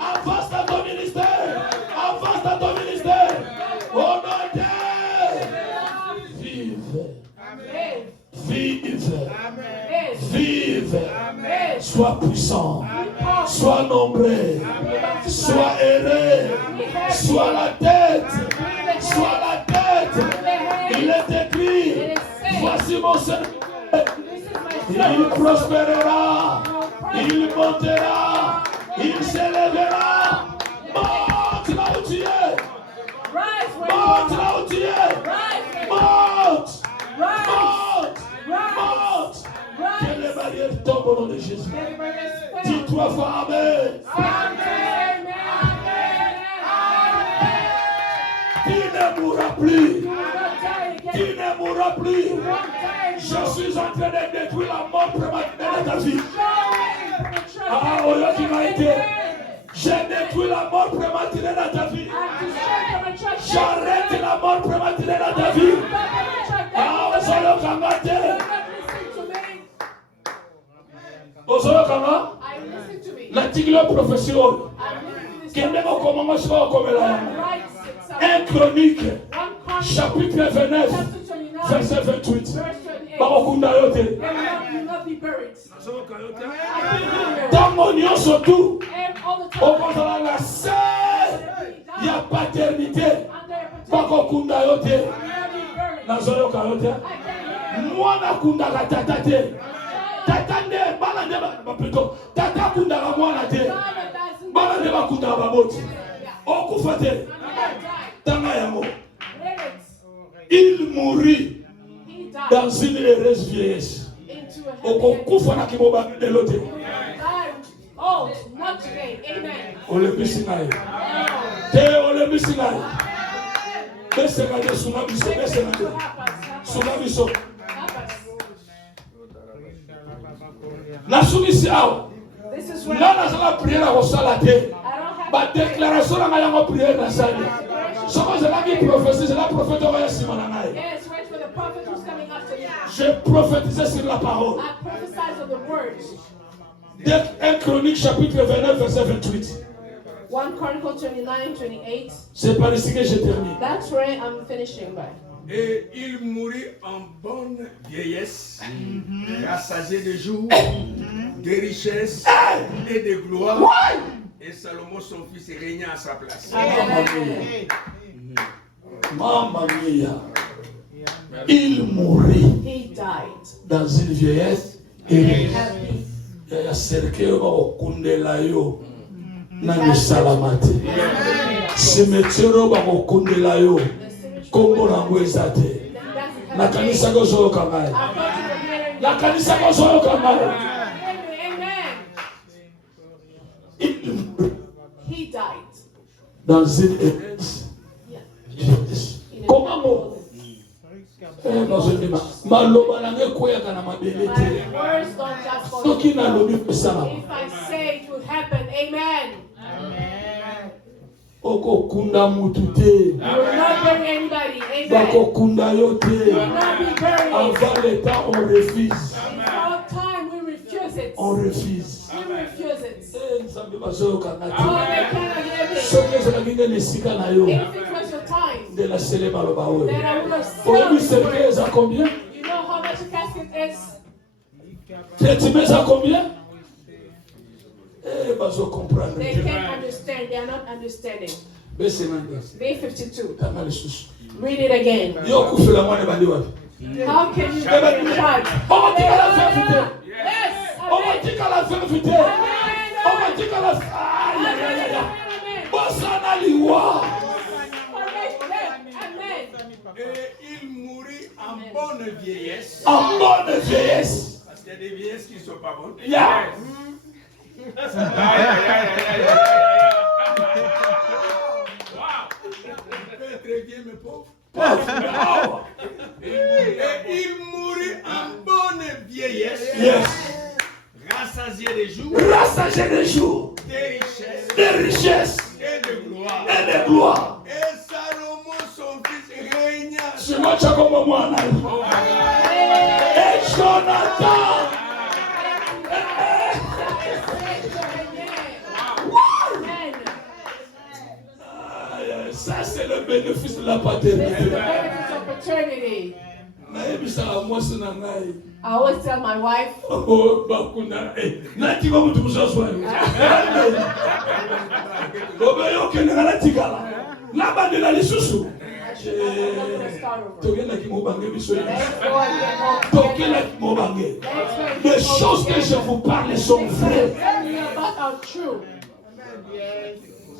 Avance dans ton ministère. Avance dans ton ministère. Au nom de vive. Amen. Vive. Amen. Vive. Amen. Sois puissant. Sois nombreux. Sois heureux. Sois la tête. Sois la tête. Il est écrit. Voici mon Seigneur. Il prospérera. Il montera. Il s'élèvera. Monte là où tu es. Rise where you Monte are. là où tu es. Rise. Monte. Rise. Monte. Monte. Que les barrières tombent au nom de Jésus. Dis 3 fois Amen. Tu ne mourras plus. Tu ne mourras plus. Je suis en train de détruire la mort prématurée de ta vie. Ah, oh, qui m'a été. J'ai détruit la mort prématurée dans ta vie. J'arrête la mort prématurée dans ta vie. Ah, Osolo Kamate. Osolo Kama. La tigre profession. Kendeko Komama Shko Komela. 1 Chronique, chapitre 29, verset 28. Bakokunda yote. Tango nyonso tu. Okozala na se ya paternité. Bakokunda yote. Nazoyoka yote. Mwana kundaka tata te. Tata nde bana nde plutôt tata kundaka mwana te. Bana nde bakundaka baboti. Okufa te. Tanga yango. Il mourut dans une heureuse vieillesse. Okufa na kiboba de l'autre. Oh, not today. Amen. Olebisi na ye. Te olebisi na ye. Beseka de sunga biso, beseka de. Sunga biso. Na sumisi awo. This is where Nana sala prière ko sala te. I don't have Ma déclaration dans ma prière dans sa vie. Ce que je l'ai prophétisé, c'est la prophète de Simonanaï. Yes, wait for the prophet who's coming after me. Je prophétisais sur la parole. I prophesied of the words. 1 Chronique chapitre 29 verset 28. 1 Chronicle 29:28. C'est par ici que je termine. That's where I'm finishing by. Et il mourut en bonne vieillesse, rassasié de jours, de richesses et de gloire. Et Salomon, son fils, régna à sa place. Mamma mia. Il mourut He died. dans une vieillesse et Happy. il y a cercueil au kundela yo na misalamate. Cimetière au kundela yo kombo na ngwezate. Na kanisa ko zo kamai. Na kanisa ko zo kamai. Amen. He died. Dans une église. Comment mon maloba nange koyaka na mabele My te. words don't just fall. Soki nalobi pesala. If I say it will happen, amen. Okokunda mutu te. You will not bury anybody, amen. Bakokunda yo You te. will not be buried. Avant le temps, on refuse. Before time, we refuse it. On refuse. We refuse it. Nzambe bazoyokanga Oh, te. they cannot hear me. Soki ezalaki nde na esika na yo If it was your time, nde nasele maloba oyo. then I would have Oyebi sold cercueil eza combien? You know how much a casket is? Traitement eza combien? Bazokomprendre They te. can't understand. They are not understanding. Besema nde. Day 52. Tanga lisusu. Read it again. Yo kufela mwana bandi wapi? How can you bury a child? Okotikala vérité. Yes. Amen. Okotikala vérité. Okotikala Amen. bosana liwa. Amen. Et il mourut en bonne vieillesse. En bonne vieillesse. Parce qu'il y a des vieillesses qui ne sont pas bonnes. Yeah. Wow. On peut être vieux mais pauvre. Et il mourut en bonne vieillesse. Yes. Rassasié des jours, Rassasié des jours, des richesses des richesses et de gloire. et de gloire. Et Salomon, son fils, régna. C'est moi qui ai comme moi. Et Jonathan. Ça, c'est le bénéfice de la This is paternité. the benefits of paternity. I always tell my wife, Oh, bakuna. Nati kwa mtu mzazwa. Obeyo kenala tikala. Nabandela lisusu. I'm not going to start over. Tokela kimobange biso. Let's go and get home. Tokela kimobange. Les choses que je vous parle sont vraies. Tell me about our truth.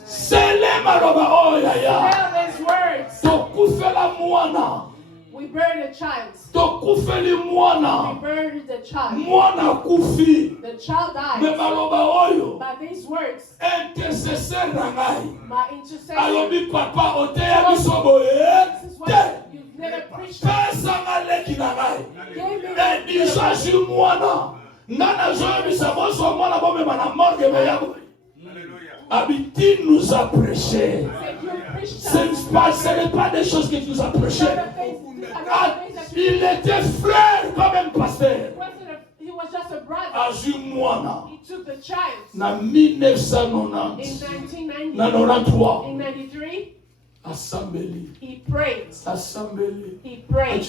C'est les maloba oyaya. Tell these words. Tokufela mwana. We buried a child. Tokufeli We mwana. buried the child. Mwana kufi. The child Me died. maloba oyo. By these words, Intercesseur na ngai. my intercession. Alobi papa oteya biso boye. This is Te. why you've never preached. Pesanga leki na ngai. Give me Edisa si mwana. Nana zoyebisa boso mwana bomema na morgue meya boye. Abiti nous a prêché. Ce n'est pas des choses que tu nous as prêché. Ah, il était frère, pas même pasteur. He was just a brother. Azu mwana. He took the child Na in 1990. 1990. Na 93. In 93, Assembly. he prayed. Assembly. He prayed.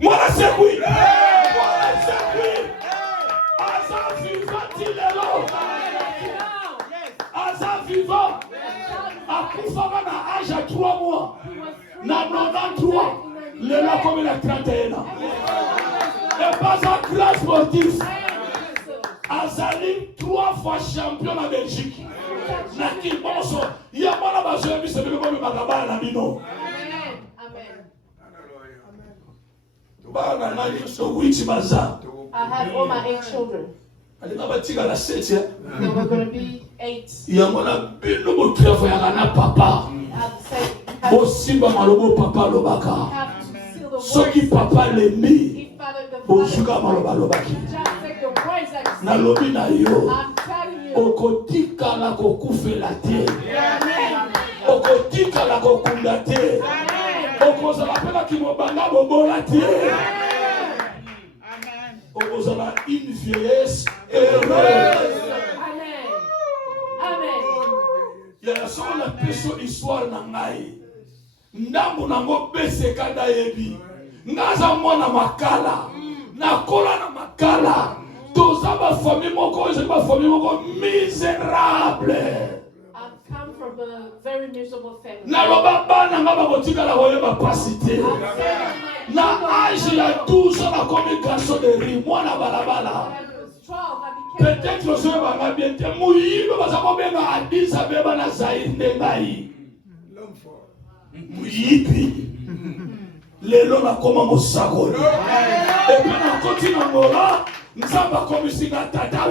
Mwana c'est oui. Mwana c'est oui. Asa vivant il est là. Asa vivant. Akufaka na âge à 3 mois. Na 93. Lelo comme il a 31 ans. Et pas un grand sportif. Azali 3 fois champion en Belgique. Naki bonso. Ya mwana bazoya biso bebe bobe bakabala na bino. Amen. Amen. Bana na so wichi baza. I have all my 8 children. Alina batika la 7 ya. There were going to be 8. Ya mwana bino botravo ya kana papa. I have to say, Osimba malobo papa lobaka. have to seal the Soki words. papa lemi. If Father the Bosuka Father maloba lobaki. just take the words that you Na say. lobi na yo. I'm telling you, okotika la kokufela te. Okotika la kokunda te. Okozala pela kimobanga bobola te. Okozala une vieillesse heureuse. Amen. Amen. Ya so la peso histoire na ngai. Ndambu nango beseka da yebi. Ngaza mwana makala. Nakola na makala. Toza ba famille moko, c'est ba famille moko misérable. I've come from a very miserable family. Na loba bana ngaba kotika la koyeba pasite. Na âge ya 12 ans na komi garçon de riz, mwana balabala. Peut-être que je vais bien te mouiller, mais ça va bien à 10 à beba na Zaïre ndengai. L'homme fort. Mouyipi. Lelo na koma mosagoli. Et puis na continue ngora, nzamba komisinga tata.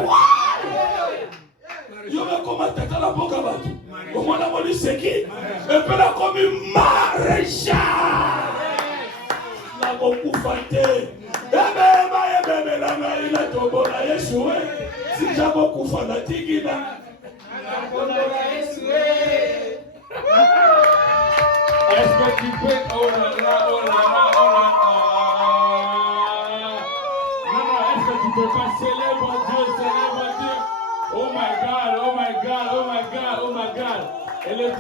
Yo me koma tata la boka batu. Omona moli seki. Et puis na komi maréchal. Na bokufa te. Bebe la maina tobola Yeshua. Si jabo kufa na tigina. Est-ce que tu peux... Oh là là, oh là là, oh là là. Non, est-ce que tu peux pas célèbre Dieu, célèbre Dieu. Oh my God, oh my God, oh my God, oh my God.